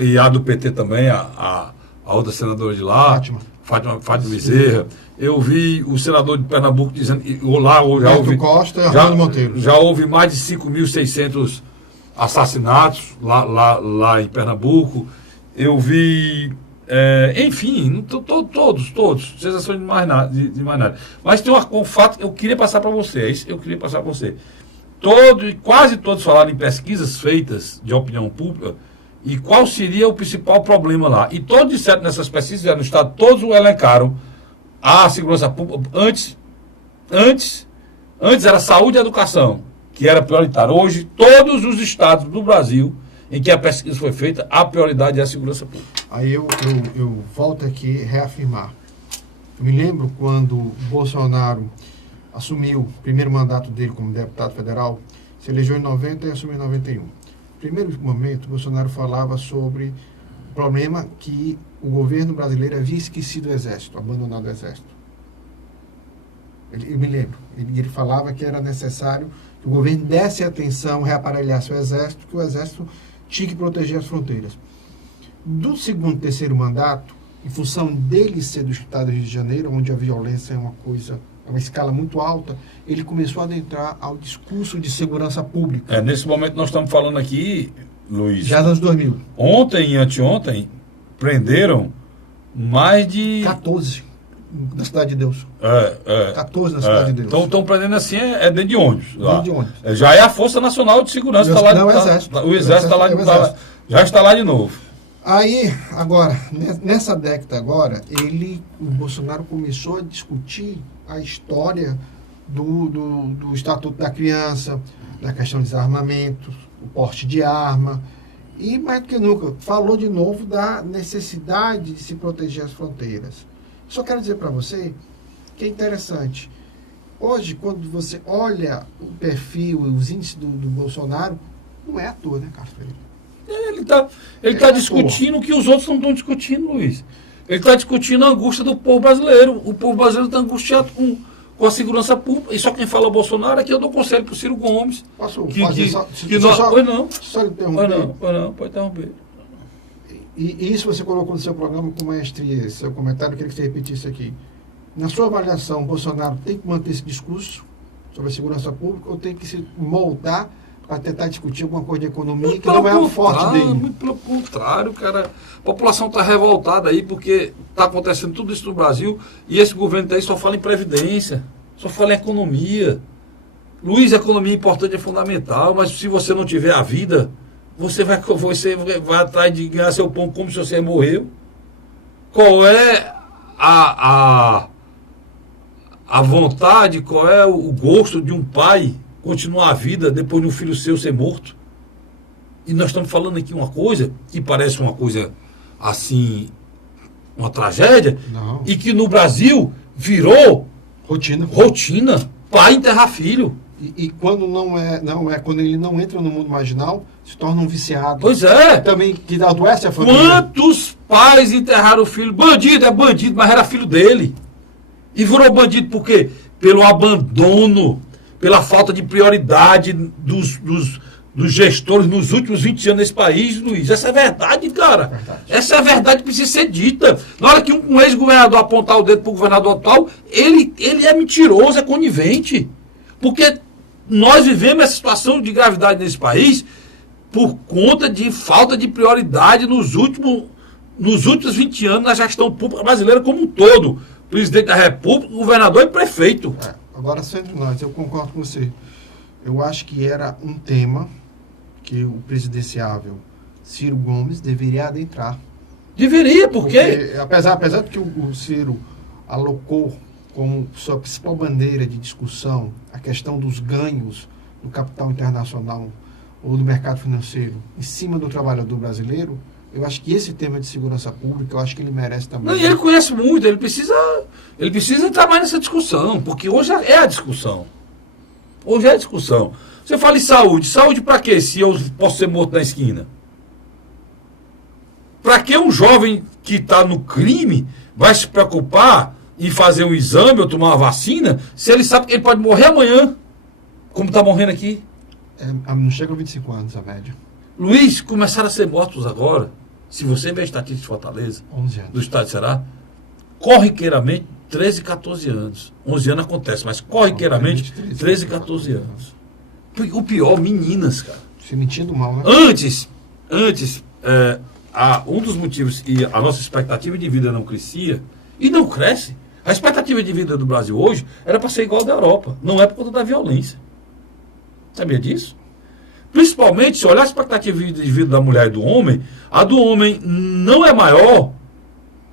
e a do PT também, a outra senadora de lá, Fátima Bezerra. Eu vi o senador de Pernambuco dizendo, lá já houve, Costa e já, Monteiro. Já houve mais de 5.600 assassinatos lá em Pernambuco, eu vi, enfim, todos, sem exceção de mais nada. Mas tem um fato que eu queria passar para você, quase todos falaram em pesquisas feitas de opinião pública e qual seria o principal problema lá. E todos disseram nessas pesquisas no Estado, todos o elencaram a segurança pública. Antes era saúde e educação, que era prioritário. Hoje, todos os estados do Brasil em que a pesquisa foi feita, a prioridade é a segurança pública. Aí eu volto aqui reafirmar. Eu me lembro quando Bolsonaro assumiu o primeiro mandato dele como deputado federal, se elegeu em 90 e assumiu em 91. No primeiro momento, Bolsonaro falava sobre o problema que o governo brasileiro havia esquecido o Exército, abandonado o Exército. Eu me lembro. Ele falava que era necessário que o governo desse atenção, reaparelhasse o Exército, que o Exército tinha que proteger as fronteiras. Do segundo, terceiro mandato, em função dele ser do Estado do Rio de Janeiro, onde a violência é uma escala muito alta, ele começou a adentrar ao discurso de segurança pública. Nesse momento nós estamos falando aqui, Luiz... Já nos anos 2000. Ontem e anteontem, prenderam mais de... 14 na Cidade de Deus. 14 na Cidade de Deus. Então estão prendendo assim, dentro de ônibus. Dentro de ônibus. Já é a Força Nacional de Segurança. Está lá, não, o Exército. O Exército já está lá de novo. Aí, agora, nessa década agora, o Bolsonaro começou a discutir a história do Estatuto da Criança, da questão de desarmamento, o porte de arma, e mais do que nunca, falou de novo da necessidade de se proteger as fronteiras. Só quero dizer para você que é interessante. Hoje, quando você olha o perfil e os índices do Bolsonaro, não é à toa, né, Carlos Pereira? Ele está discutindo o que os outros não estão discutindo, Luiz. Ele está discutindo a angústia do povo brasileiro. O povo brasileiro está angustiado com a segurança pública. E só quem fala Bolsonaro é que eu dou conselho para o Ciro Gomes. Posso Pois não, pode interromper. E isso você colocou no seu programa com maestria, seu comentário, eu queria que você repetisse aqui. Na sua avaliação, Bolsonaro tem que manter esse discurso sobre a segurança pública ou tem que se moldar para tentar discutir alguma coisa de economia que não é o forte dele? Muito pelo contrário, cara. A população está revoltada aí porque está acontecendo tudo isso no Brasil e esse governo aí só fala em previdência, só fala em economia. Luiz, a economia é importante, é fundamental, mas se você não tiver a vida, você vai atrás de ganhar seu pão como se você morreu. Qual é a vontade, qual é o gosto de um pai continuar a vida depois de um filho seu ser morto? E nós estamos falando aqui uma coisa que parece uma coisa assim, uma tragédia, não. E que no Brasil virou rotina. Pai enterrar filho. E quando quando ele não entra no mundo marginal, se torna um viciado. Pois é. Também que adoece a família. Quantos pais enterraram o filho? Bandido é bandido, mas era filho dele. E virou bandido por quê? Pelo abandono, pela falta de prioridade dos gestores nos últimos 20 anos nesse país, Luiz. Essa é verdade, cara. Verdade. Essa é a verdade que precisa ser dita. Na hora que um ex-governador apontar o dedo para o governador atual, ele é mentiroso, é conivente. Porque nós vivemos essa situação de gravidade nesse país por conta de falta de prioridade nos últimos 20 anos na gestão pública brasileira como um todo. Presidente da República, governador e prefeito. Agora, sempre nós, eu concordo com você. Eu acho que era um tema que o presidenciável Ciro Gomes deveria adentrar. Deveria, porque apesar de que o Ciro alocou como sua principal bandeira de discussão a questão dos ganhos do capital internacional ou do mercado financeiro em cima do trabalhador brasileiro, eu acho que esse tema de segurança pública, eu acho que ele merece também. Não, e ele conhece muito, ele precisa entrar mais nessa discussão, porque hoje é a discussão. Hoje é a discussão. Você fala em saúde. Saúde para quê, se eu posso ser morto na esquina? Para que um jovem que está no crime vai se preocupar em fazer um exame ou tomar uma vacina, se ele sabe que ele pode morrer amanhã, como está morrendo aqui? Não chega a 25 anos a média. Luiz, começaram a ser mortos agora, se você vê a estatística de Fortaleza, 11 anos. do estado de Ceará, corriqueiramente 13, 14 anos. 11 anos acontece, mas corriqueiramente 13, 14 anos. O pior, meninas, cara. Sementinha do mal, né? Antes, um dos motivos que a nossa expectativa de vida não crescia, e não cresce, a expectativa de vida do Brasil hoje era para ser igual à da Europa, não é por conta da violência. Sabia disso? Principalmente, se olhar a expectativa de vida da mulher e do homem, a do homem não é maior,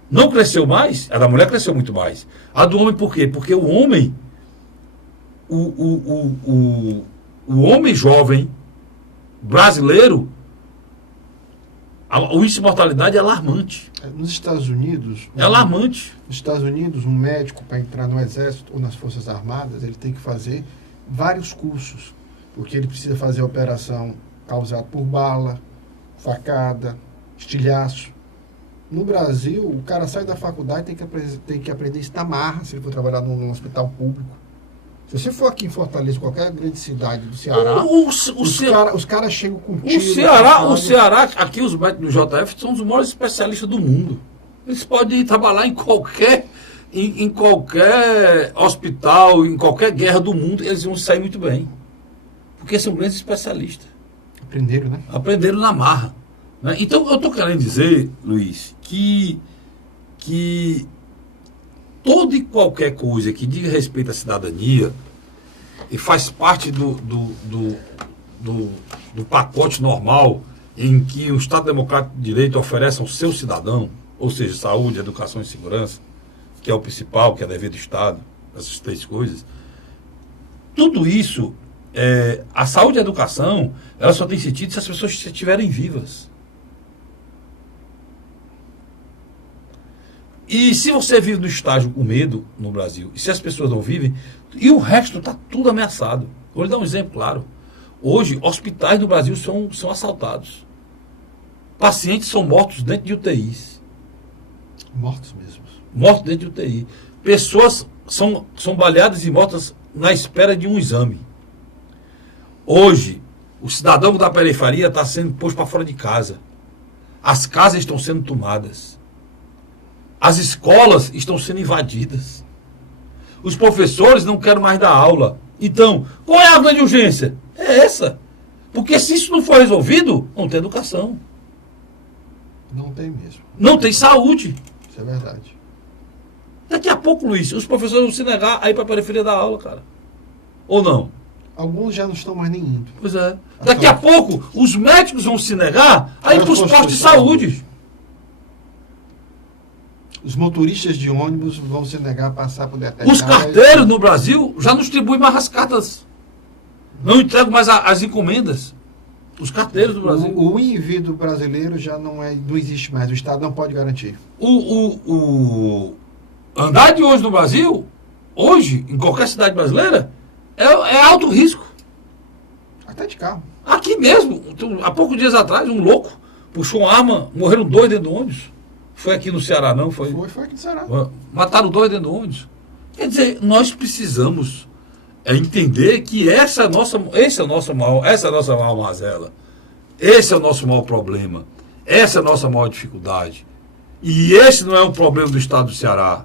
não cresceu mais, a da mulher cresceu muito mais. A do homem por quê? Porque o homem, o homem jovem brasileiro, o índice de mortalidade é alarmante. Nos Estados Unidos... É alarmante. Nos Estados Unidos, um médico, para entrar no Exército ou nas Forças Armadas, ele tem que fazer vários cursos, porque ele precisa fazer a operação causada por bala, facada, estilhaço. No Brasil, o cara sai da faculdade e tem que aprender a estamarra, se ele for trabalhar num hospital público. Se você for aqui em Fortaleza, qualquer grande cidade do Ceará, os caras chegam com tiro. O Ceará, aqui os médicos do JF são os maiores especialistas do mundo. Eles podem trabalhar em qualquer hospital, em qualquer guerra do mundo, eles vão sair muito bem. Porque são grandes especialistas. Aprenderam, né? Aprenderam na marra. Né? Então, eu estou querendo dizer, Luiz, que toda e qualquer coisa que diga respeito à cidadania e faz parte do pacote normal em que o Estado Democrático de Direito oferece ao seu cidadão, ou seja, saúde, educação e segurança, que é o principal, que é dever do Estado, essas três coisas, tudo isso, a saúde e a educação, ela só tem sentido se as pessoas estiverem vivas. E se você vive no estágio com medo no Brasil, e se as pessoas não vivem, e o resto está tudo ameaçado. Vou lhe dar um exemplo claro. Hoje, hospitais no Brasil são assaltados. Pacientes são mortos dentro de UTIs. Mortos mesmo. Mortos dentro de UTI. Pessoas são baleadas e mortas na espera de um exame. Hoje, o cidadão da periferia está sendo posto para fora de casa. As casas estão sendo tomadas. As escolas estão sendo invadidas. Os professores não querem mais dar aula. Então, qual é a grande urgência? É essa. Porque se isso não for resolvido, não tem educação. Não tem mesmo. Não tem saúde. Isso é verdade. Daqui a pouco, Luiz, os professores vão se negar a ir para a periferia dar aula, cara. Ou não? Alguns já não estão mais nem indo. Pois é. Daqui a pouco, os médicos vão se negar a ir para os postos de saúde. Os motoristas de ônibus vão se negar a passar por detectar. Os carteiros no Brasil já não distribuem mais as cartas. Não entregam mais as encomendas. Os carteiros do Brasil. O indivíduo brasileiro já não existe mais. O Estado não pode garantir. O andar de hoje no Brasil, hoje, em qualquer cidade brasileira, é alto risco. Até de carro. Aqui mesmo, há poucos dias atrás, um louco puxou uma arma, morreram 2 dentro do ônibus. Foi aqui no Ceará, não? Foi aqui no Ceará. Mataram 2 dentro do ônibus. Quer dizer, nós precisamos entender que esse é o nosso maior mazela. Esse é o nosso maior problema. Essa é a nossa maior dificuldade. E esse não é um problema do Estado do Ceará.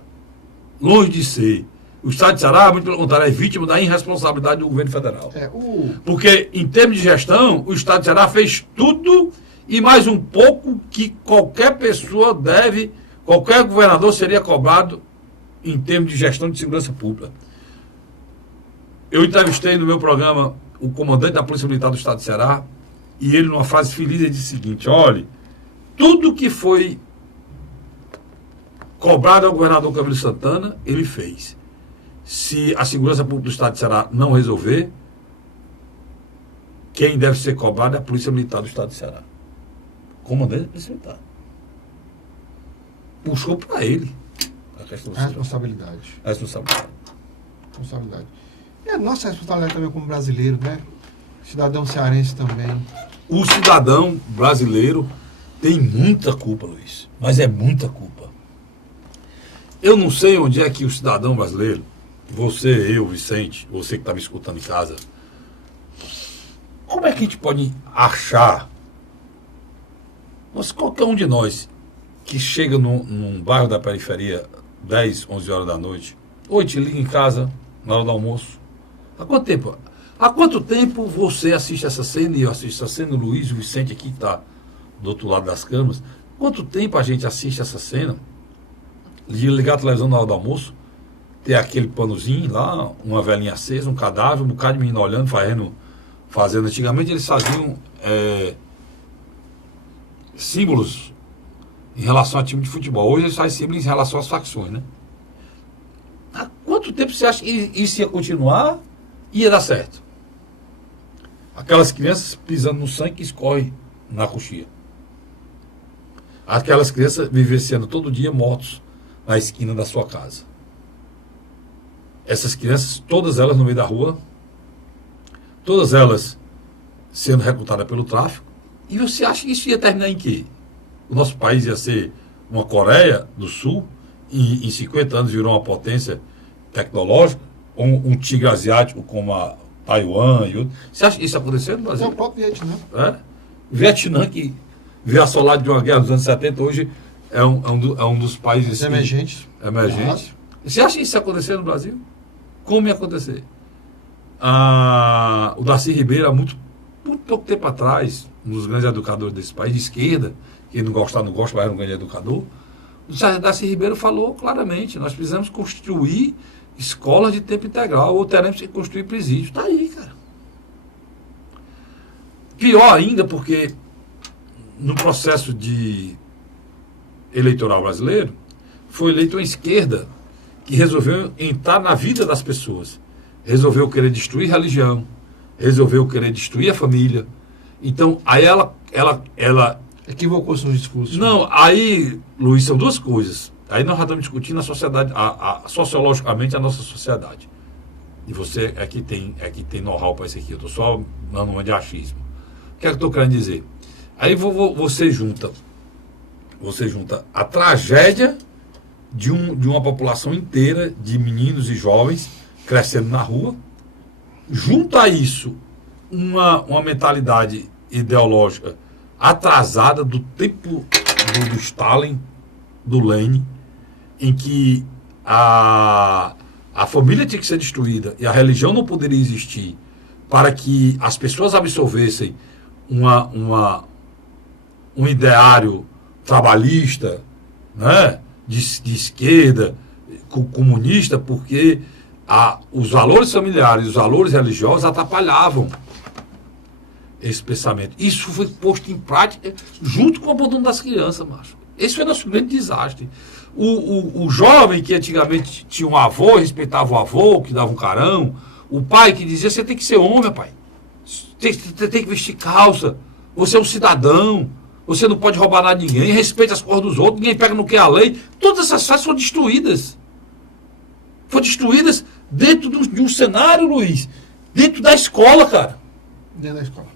Longe de ser. O Estado do Ceará, muito pelo contrário, é vítima da irresponsabilidade do governo federal. Porque, em termos de gestão, o Estado do Ceará fez tudo e mais um pouco que qualquer pessoa qualquer governador seria cobrado em termos de gestão de segurança pública. Eu entrevistei no meu programa o comandante da Polícia Militar do Estado do Ceará e ele, numa frase feliz, ele disse o seguinte: olha, tudo que foi cobrado ao governador Camilo Santana, ele fez. Se a segurança pública do Estado do Ceará não resolver, quem deve ser cobrado é a Polícia Militar do Estado do Ceará. Comandante da Polícia Militar. Puxou para ele a questão da responsabilidade. Responsabilidade. E a nossa responsabilidade também como brasileiro, né? Cidadão cearense também. O cidadão brasileiro tem muita culpa, Luiz. Mas é muita culpa. Eu não sei onde é que o cidadão brasileiro, você, eu, Vicente, você que está me escutando em casa, como é que a gente pode achar, qualquer um de nós que chega num bairro da periferia 10, 11 horas da noite, ou te liga em casa na hora do almoço, há quanto tempo? Há quanto tempo você assiste essa cena, e eu assisto essa cena, o Luiz, o Vicente aqui que está do outro lado das câmeras, quanto tempo a gente assiste essa cena, de ligar a televisão na hora do almoço, ter aquele panozinho lá, uma velhinha acesa, um cadáver, um bocado de menino olhando, fazendo. Antigamente eles faziam símbolos em relação a time de futebol. Hoje eles fazem símbolos em relação às facções, né? Há quanto tempo você acha que isso ia continuar e ia dar certo? Aquelas crianças pisando no sangue que escorre na coxia. Aquelas crianças vivenciando todo dia mortos na esquina da sua casa. Essas crianças, todas elas no meio da rua, todas elas sendo recrutadas pelo tráfico. E você acha que isso ia terminar em quê? O nosso país ia ser uma Coreia do Sul e em 50 anos virou uma potência tecnológica, ou um tigre asiático como a Taiwan e outro. Você acha que isso aconteceu no Brasil? É o próprio Vietnã. Vietnã, que veio assolado de uma guerra dos anos 70, hoje é um dos países emergentes. Emergente. Você acha que isso ia acontecer no Brasil? Como ia acontecer? O Darcy Ribeiro, há muito pouco tempo atrás, um dos grandes educadores desse país, de esquerda, que não gosta, mas era um grande educador, o Darcy Ribeiro falou claramente, nós precisamos construir escolas de tempo integral, ou teremos que construir presídios. Está aí, cara. Pior ainda, porque no processo eleitoral brasileiro, foi eleita uma esquerda que resolveu entrar na vida das pessoas. Resolveu querer destruir religião, resolveu querer destruir a família. Então, aí ela equivocou seus discursos. Não, aí, Luiz, são duas coisas. Aí nós já estamos discutindo a sociedade, sociologicamente a nossa sociedade. E você é que tem know-how para isso aqui. Eu estou só dando uma de achismo. O que é que eu estou querendo dizer? Aí você junta a tragédia de uma população inteira de meninos e jovens crescendo na rua, junta a isso uma mentalidade ideológica atrasada do tempo do Stalin, do Lenin, em que a família tinha que ser destruída e a religião não poderia existir para que as pessoas absorvessem um ideário trabalhista, né, de esquerda, comunista, porque os valores familiares, os valores religiosos atrapalhavam esse pensamento. Isso foi posto em prática junto com o abandono das crianças, macho. Esse foi nosso grande desastre. O jovem que antigamente tinha um avô, respeitava o avô, que dava um carão, o pai que dizia, você tem que ser homem, pai. Tem que vestir calça, você é um cidadão, você não pode roubar nada de ninguém, respeita as coisas dos outros, ninguém pega no que é a lei. Todas essas coisas foram destruídas. Foram destruídas dentro de um cenário, Luiz, dentro da escola, cara. Dentro da escola.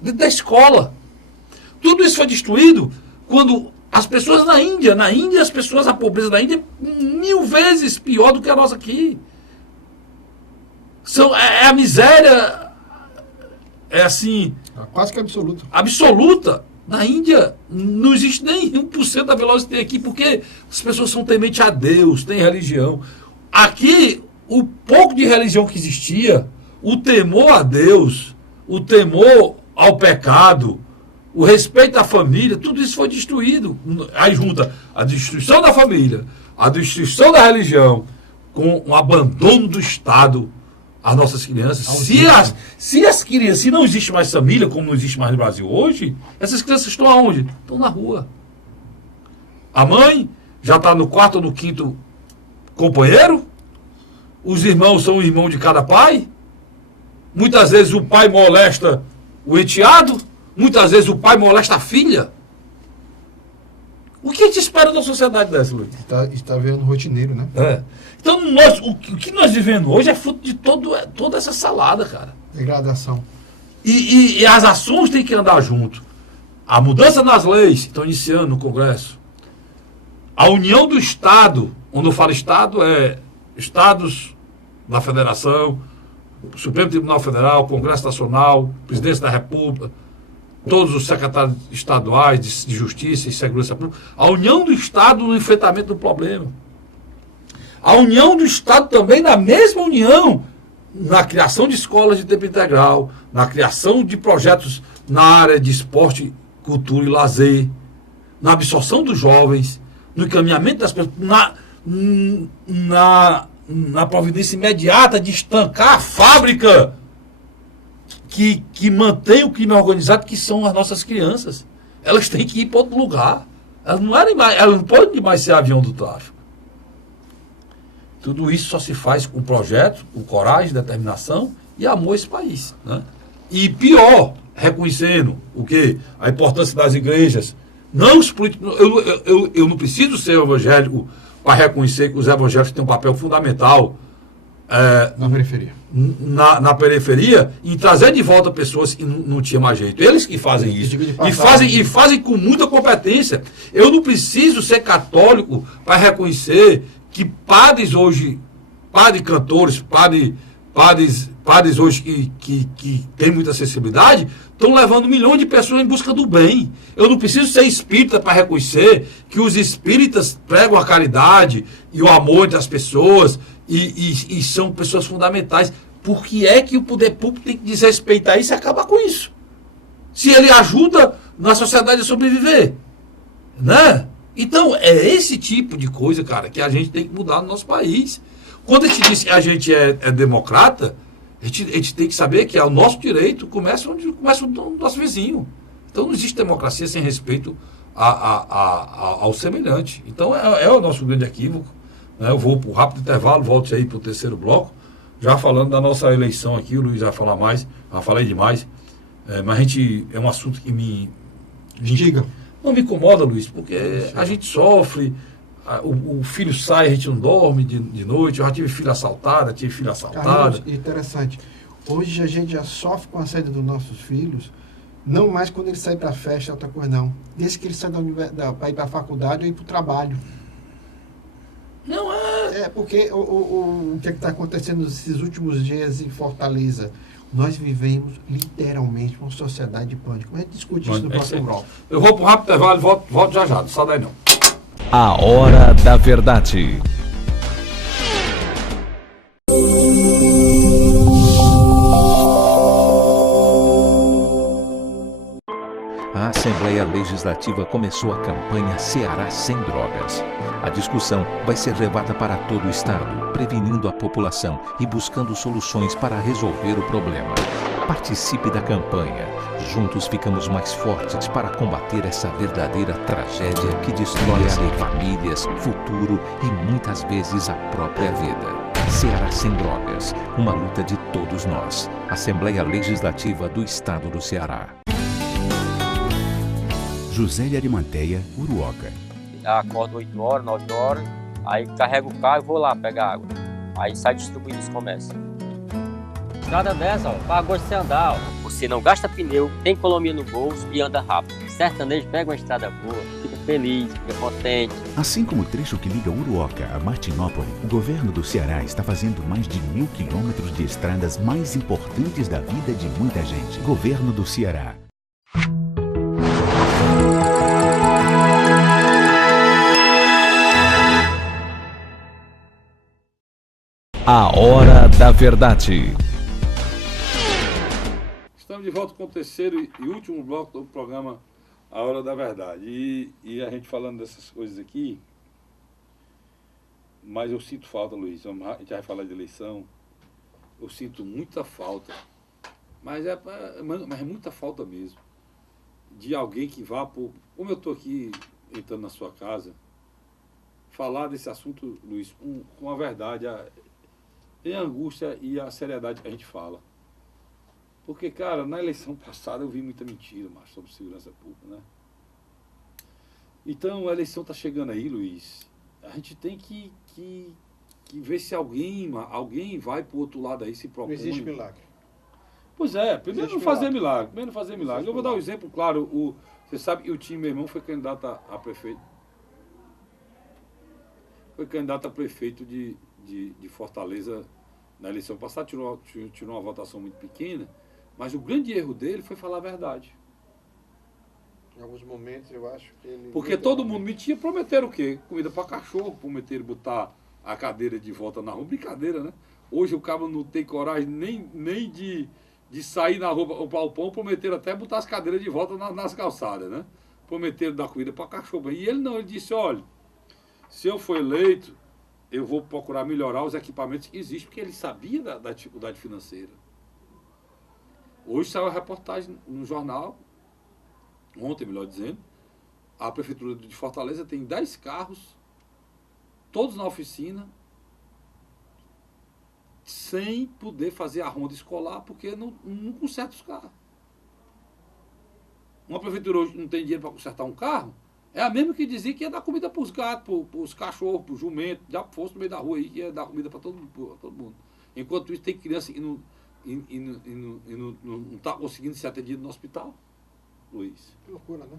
Dentro da escola. Tudo isso foi destruído quando as pessoas na Índia, a pobreza da Índia é 1000 vezes pior do que a nossa aqui. A miséria é assim... Quase que absoluta. Absoluta. Na Índia não existe nem 1% da velocidade que tem aqui, porque as pessoas são tementes a Deus, têm religião. Aqui, o pouco de religião que existia, o temor a Deus, o temor ao pecado, o respeito à família, tudo isso foi destruído. Aí junta a destruição da família, a destruição da religião, com o abandono do Estado às nossas crianças. Se não existe mais família, como não existe mais no Brasil hoje, essas crianças estão aonde? Estão na rua. A mãe já está no 4º ou no 5º companheiro, os irmãos são irmãos de cada pai, muitas vezes o pai molesta o enteado, muitas vezes o pai molesta a filha. O que a gente espera da sociedade dessa, Luiz? Está vendo rotineiro, né? Então, o que nós vivemos hoje é fruto de toda essa salada, cara. Degradação. E as ações têm que andar junto. A mudança nas leis, estão iniciando no Congresso. A união do Estado, quando eu falo Estado, é Estados da Federação, Supremo Tribunal Federal, Congresso Nacional, Presidência da República, todos os secretários estaduais de Justiça e Segurança Pública, a união do Estado no enfrentamento do problema. A união do Estado também, na mesma união, na criação de escolas de tempo integral, na criação de projetos na área de esporte, cultura e lazer, na absorção dos jovens, no encaminhamento das pessoas, na providência imediata de estancar a fábrica que mantém o crime organizado, que são as nossas crianças. Elas têm que ir para outro lugar. Elas não podem mais ser avião do tráfico. Tudo isso só se faz com projeto, com coragem, determinação e amor a esse país. Né? E pior, reconhecendo o quê? A importância das igrejas. Não os políticos. Eu não preciso ser evangélico para reconhecer que os evangélicos têm um papel fundamental na periferia. Na periferia, em trazer de volta pessoas que não tinha mais jeito. Eles que fazem isso. E fazem com muita competência. Eu não preciso ser católico para reconhecer que padres hoje, cantores, padres hoje que têm muita sensibilidade, estão levando milhões de pessoas em busca do bem. Eu não preciso ser espírita para reconhecer que os espíritas pregam a caridade e o amor entre as pessoas e são pessoas fundamentais. Por que é que o poder público tem que desrespeitar isso e acabar com isso? Se ele ajuda na sociedade a sobreviver, né? Então, é esse tipo de coisa, cara, que a gente tem que mudar no nosso país. Quando a gente diz que a gente é democrata, a gente tem que saber que o nosso direito começa onde começa o nosso vizinho. Então, não existe democracia sem respeito ao semelhante. Então, é o nosso grande equívoco. Né? Eu vou para o rápido intervalo, volto aí para o terceiro bloco. Já falando da nossa eleição aqui, o Luiz vai falar mais, já falei demais. Mas é um assunto que me diga. Não me incomoda, Luiz, porque a gente sofre, o filho sai, a gente não dorme de noite. Eu já tive filha assaltada, Carlos, interessante. Hoje a gente já sofre com a saída dos nossos filhos, não mais quando eles saem para a festa, outra coisa não. Desde que eles saem para ir para a faculdade ou ir para o trabalho. Não é. É porque o que está acontecendo nesses últimos dias em Fortaleza? Nós vivemos literalmente uma sociedade de pânico. Mas a gente discute isso no próximo bloco. Eu vou para o rápido intervalo e volto já. Não sai daí não. A Hora da Verdade. A Assembleia Legislativa começou a campanha Ceará Sem Drogas. A discussão vai ser levada para todo o estado, prevenindo a população e buscando soluções para resolver o problema. Participe da campanha. Juntos ficamos mais fortes para combater essa verdadeira tragédia que destrói famílias, futuro e muitas vezes a própria vida. Ceará Sem Drogas, uma luta de todos nós. Assembleia Legislativa do Estado do Ceará. José de Arimanteia, Uruoca. Acordo 8 horas, 9 horas, aí carrego o carro e vou lá pegar água. Aí sai distribuindo os comércios. Estrada dessa, ó, para gosto de você andar, ó. Você não gasta pneu, tem economia no bolso e anda rápido. Sertanejo pega uma estrada boa, fica feliz, fica contente. Assim como o trecho que liga Uruoca a Martinópole, o governo do Ceará está fazendo mais de 1.000 quilômetros de estradas mais importantes da vida de muita gente. Governo do Ceará. A Hora da Verdade. Estamos de volta com o terceiro e último bloco do programa A Hora da Verdade. E a gente falando dessas coisas aqui, mas eu sinto falta, Luiz, a gente vai falar de eleição, eu sinto muita falta, mas é muita falta mesmo, de alguém que vá, como eu estou aqui entrando na sua casa, falar desse assunto, Luiz, com a verdade, a angústia e a seriedade que a gente fala. Porque, cara, na eleição passada eu vi muita mentira, mas sobre segurança pública, né? Então, a eleição está chegando aí, Luiz. A gente tem que ver se alguém vai para o outro lado aí, se propõe. Não existe milagre. Pois é, primeiro não fazer milagre. Eu vou dar um exemplo claro. Você sabe que o time, meu irmão, foi candidato a prefeito. Foi candidato a prefeito de Fortaleza na eleição passada, tirou uma votação muito pequena, mas o grande erro dele foi falar a verdade. Em alguns momentos eu acho que ele... Porque todo mundo mentia, prometeram o quê? Comida para cachorro, prometeram botar a cadeira de volta na rua, brincadeira, né? Hoje o cabo não tem coragem nem de sair na rua para o pão, prometeram até botar as cadeiras de volta nas calçadas, né? Prometeram dar comida para cachorro. E ele não, ele disse, olha, se eu for eleito, eu vou procurar melhorar os equipamentos que existem, porque ele sabia da dificuldade financeira. Hoje saiu a reportagem no jornal, ontem, melhor dizendo, a Prefeitura de Fortaleza tem 10 carros, todos na oficina, sem poder fazer a ronda escolar, porque não conserta os carros. Uma prefeitura hoje não tem dinheiro para consertar um carro, é a mesma que dizia que ia dar comida para os gatos, para os cachorros, para os jumentos, já fosse no meio da rua aí, que ia dar comida para todo mundo. Enquanto isso, tem criança que não está conseguindo ser atendido no hospital, Luiz. Que loucura, né?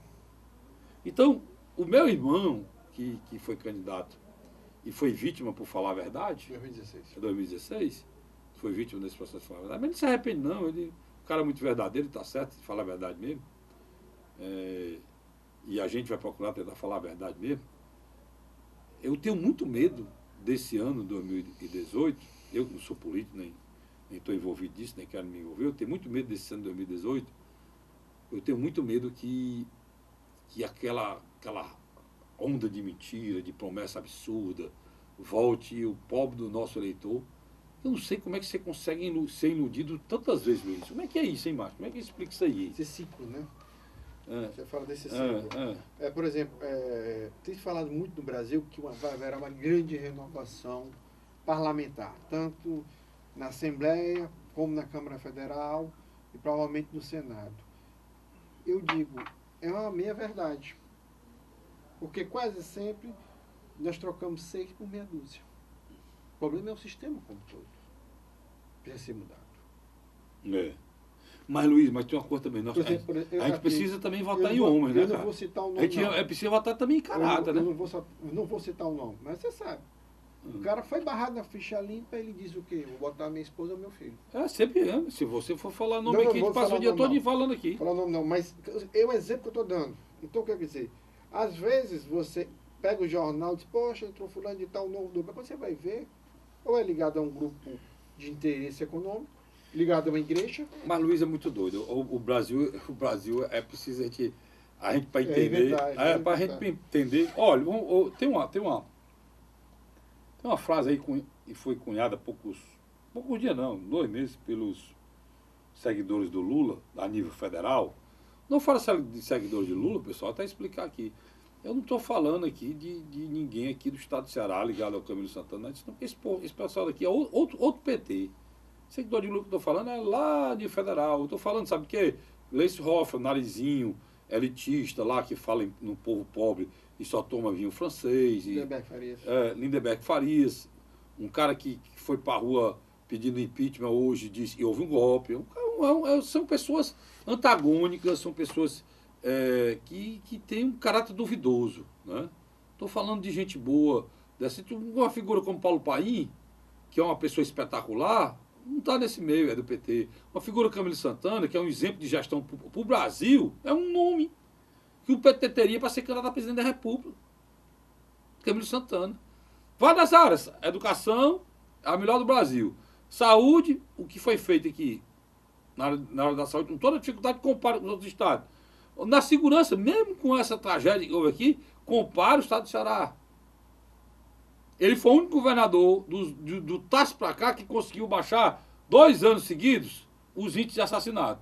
Então, o meu irmão, que foi candidato e foi vítima, por falar a verdade, 2016, foi vítima desse processo de falar a verdade, mas ele não se arrepende não, o cara é muito verdadeiro, está certo, de falar a verdade mesmo. E a gente vai procurar tentar falar a verdade mesmo. Eu tenho muito medo desse ano, 2018, eu não sou político, nem estou envolvido nisso, nem quero me envolver, eu tenho muito medo desse ano, 2018, eu tenho muito medo que aquela onda de mentira, de promessa absurda, volte e o pobre do nosso eleitor. Eu não sei como é que você consegue ser iludido tantas vezes, Luiz. Como é que é isso, hein, Márcio? Como é que explica isso aí? Esse ciclo, né? Você fala desse ciclo. Por exemplo, tem se falado muito no Brasil que vai haver uma grande renovação parlamentar, tanto na Assembleia como na Câmara Federal e provavelmente no Senado. Eu digo, é uma meia-verdade. Porque quase sempre nós trocamos 6 por meia dúzia. O problema é o sistema como todo. Precisa ser mudado. Mas, Luiz, mas tem uma coisa também. A gente precisa também votar em homens, né, cara? Eu não vou citar o nome, a gente é preciso votar também em caráter, né? Eu não vou citar o nome, mas você sabe. O cara foi barrado na ficha limpa, ele diz o quê? Vou botar minha esposa ou meu filho. Sempre é. Se você for falar nome aqui, a gente passa o dia todo falando aqui. Falar nome não, mas é um exemplo que eu estou dando. Então, quer dizer, às vezes você pega o jornal e diz, poxa, entrou fulano de tal novo grupo. Você vai ver, ou é ligado a um grupo de interesse econômico, ligado a uma igreja. Mas, Luiz, é muito doido. O Brasil é preciso a gente para entender. Para a gente entender. Olha, tem uma frase aí que foi cunhada há poucos dias, não, 2 meses, pelos seguidores do Lula, a nível federal. Não fala de seguidores de Lula, pessoal, até explicar aqui. Eu não estou falando aqui de ninguém aqui do estado do Ceará ligado ao Camilo Santana. Esse pessoal daqui é outro PT. Seguidor de Lula que eu estou falando é lá de federal. Eu estou falando, sabe o quê? Gleice Hoffmann, narizinho, elitista lá, que fala no povo pobre e só toma vinho francês. Lindeberg Farias. Um cara que foi para a rua pedindo impeachment hoje, disse que houve um golpe. São pessoas antagônicas, são pessoas que têm um caráter duvidoso. Estou falando de gente boa. Uma figura como Paulo Paim, que é uma pessoa espetacular, não está nesse meio, é do PT. Uma figura Camilo Santana, que é um exemplo de gestão para o Brasil, é um nome que o PT teria para ser candidato a presidente da República. Camilo Santana. Várias áreas. Educação, a melhor do Brasil. Saúde, o que foi feito aqui na área da saúde, com toda a dificuldade, compara com os outros estados. Na segurança, mesmo com essa tragédia que houve aqui, compara o estado do Ceará. Ele foi o único governador do TAS para cá que conseguiu baixar 2 anos seguidos os índices de assassinato.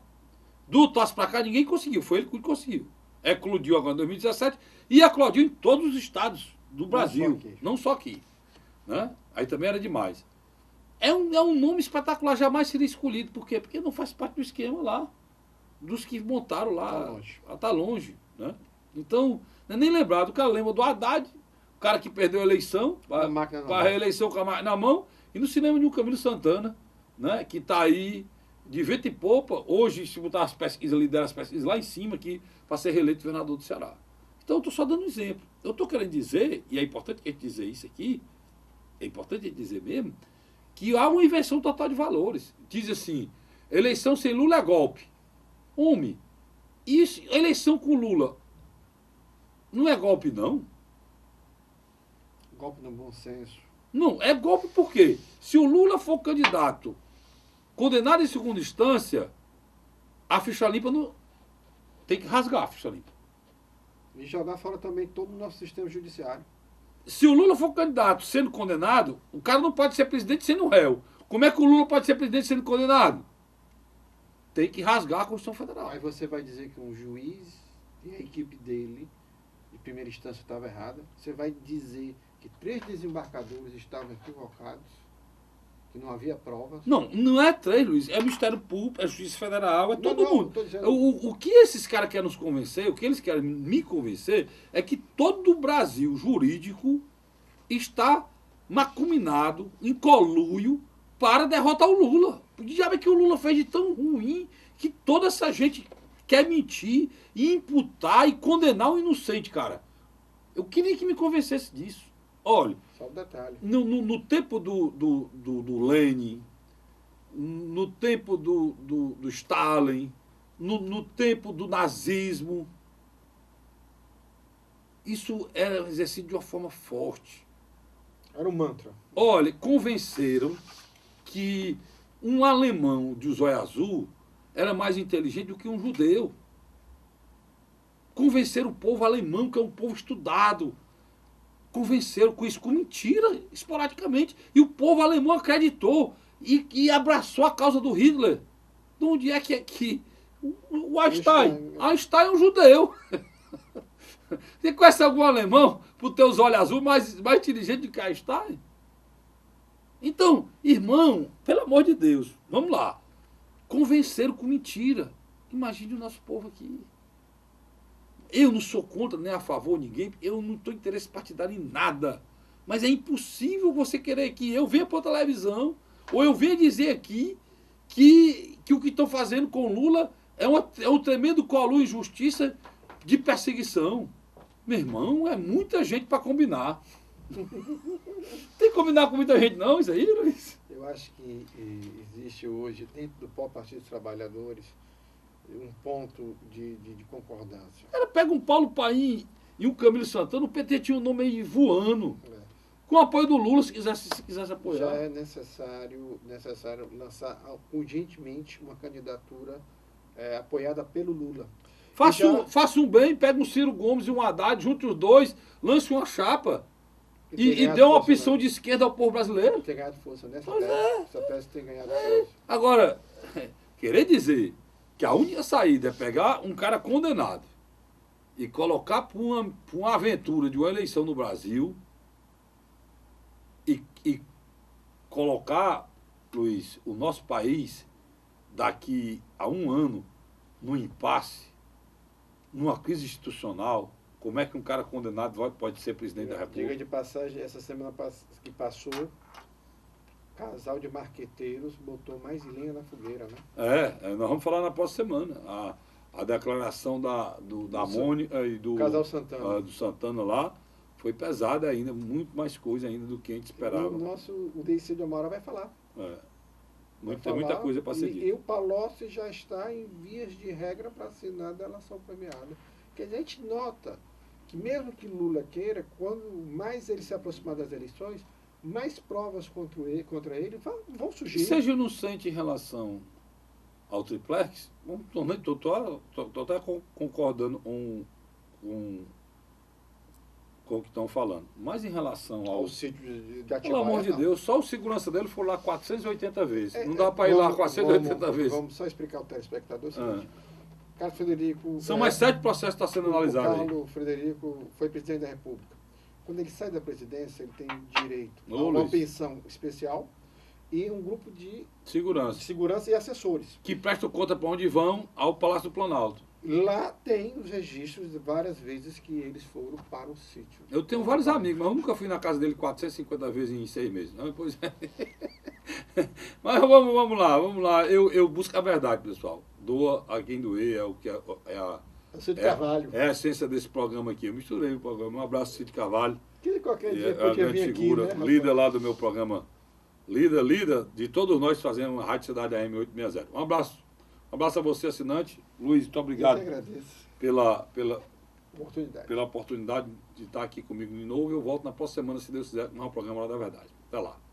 Do TAS para cá ninguém conseguiu, foi ele que conseguiu. Eclodiu agora em 2017 e eclodiu em todos os estados do Brasil, não só aqui. Né? Aí também era demais. É um nome espetacular, jamais seria escolhido. Por quê? Porque não faz parte do esquema lá, dos que montaram lá. Está longe. Né? Então, não é nem lembrado. O cara lembra do Haddad, o cara que perdeu a eleição, para a reeleição com a máquina na mão, e não se lembra de um Camilo Santana, né, que está aí de vento e popa, hoje, se botar as pesquisas, lidera as pesquisas lá em cima, para ser reeleito governador do Ceará. Então, eu estou só dando um exemplo. Eu estou querendo dizer, e é importante que a gente dizer isso aqui, é importante a gente dizer mesmo, que há uma inversão total de valores. Diz assim, eleição sem Lula é golpe. Homem, isso, eleição com Lula não é golpe, não? Golpe no bom senso. Não, é golpe por quê? Se o Lula for candidato condenado em segunda instância, a ficha limpa não... tem que rasgar a ficha limpa. E jogar fora também todo o nosso sistema judiciário. Se o Lula for candidato sendo condenado, o cara não pode ser presidente sendo réu. Como é que o Lula pode ser presidente sendo condenado? Tem que rasgar a Constituição Federal. Aí você vai dizer que um juiz e a equipe dele, de primeira instância, estava errada. Você vai dizer que 3 desembarcadores estavam equivocados, que não havia provas. Não, não é 3, Luiz. É Ministério Público, é Justiça Federal, é todo mundo. Tô dizendo... O que esses caras querem nos convencer, o que eles querem me convencer, é que todo o Brasil jurídico está macuminado, em conluio, para derrotar o Lula. O diabo é que o Lula fez de tão ruim que toda essa gente quer mentir e imputar e condenar o inocente, cara. Eu queria que me convencesse disso. Olha, Só um detalhe. no tempo do Lenin, no tempo do Stalin, no tempo do nazismo, isso era exercido de uma forma forte. Era um mantra. Olha, convenceram que um alemão de zóio azul era mais inteligente do que um judeu. Convenceram o povo alemão, que é um povo estudado. Convenceram com isso, com mentira, esporadicamente. E o povo alemão acreditou e abraçou a causa do Hitler. De onde é que o Einstein? Einstein é um judeu. Você conhece algum alemão, por ter os olhos azuis, mais inteligente do que Einstein? Então, irmão, pelo amor de Deus, vamos lá. Convenceram com mentira. Imagine o nosso povo aqui. Eu não sou contra nem a favor de ninguém, eu não estou interesse partidário em nada. Mas é impossível você querer que eu venha para a televisão, ou eu venha dizer aqui que o que estão fazendo com Lula é um tremendo colo e injustiça de perseguição. Meu irmão, é muita gente para combinar. Tem que combinar com muita gente não, isso aí, Luiz? Eu acho que existe hoje, dentro do próprio Partido dos Trabalhadores, um ponto de concordância. Ela pega um Paulo Paim e um Camilo Santana, o PT tinha um nome aí voando. Com o apoio do Lula, se quisesse apoiar. Já é necessário lançar urgentemente uma candidatura apoiada pelo Lula. Faça um bem, pega um Ciro Gomes e um Haddad, junte os dois, lance uma chapa e dê uma opção de esquerda ao povo brasileiro. Tem ganhado força nessa Pois Essa tese tem ganhado força. Agora, querer dizer que a única saída é pegar um cara condenado e colocar para uma aventura de uma eleição no Brasil e colocar, Luiz, o nosso país daqui a um ano num impasse, numa crise institucional, como é que um cara condenado pode ser presidente da República? Diga de passagem, essa semana que passou, casal de marqueteiros botou mais lenha na fogueira, né? Nós vamos falar na próxima semana. A declaração da Mônica e do casal Santana. Do Santana lá foi pesada ainda, muito mais coisa ainda do que a gente esperava. O DC de Amaral vai falar. Tem muita coisa para ser dita. E o Palocci já está em vias de regra para assinar a delação premiada. Quer dizer, a gente nota que mesmo que Lula queira, quando mais ele se aproximar das eleições, mais provas contra ele vão surgir. Seja inocente em relação ao triplex, estou até concordando com o que estão falando. Mas em relação ao sítio de Atibaia, pelo amor de Deus, só o segurança dele foi lá 480 vezes. Não dá para ir lá 480 vezes. Vamos só explicar ao telespectador o seguinte. Carlos Frederico... São mais 7 processos que estão sendo analisados aí. Carlos Frederico foi presidente da República. Quando ele sai da presidência, ele tem direito a Luiz, uma pensão especial e um grupo de segurança e assessores. Que prestam conta para onde vão ao Palácio do Planalto. Lá tem os registros de várias vezes que eles foram para o sítio. Eu tenho vários amigos, mas eu nunca fui na casa dele 450 vezes em 6 meses. Não, pois é. Mas vamos lá. Eu busco a verdade, pessoal. Doa a quem doer, é o que Cid Carvalho. É a essência desse programa aqui. Eu misturei o programa. Um abraço, Cid Carvalho. Que qualquer dia É a grande figura, aqui, né, líder lá do meu programa. Líder de todos nós fazendo a Rádio Cidade AM 860. Um abraço. Um abraço a você, assinante. Luiz, muito obrigado. Eu que agradeço. Pela oportunidade de estar aqui comigo de novo. Eu volto na próxima semana, se Deus quiser, com o programa lá da verdade. Até lá.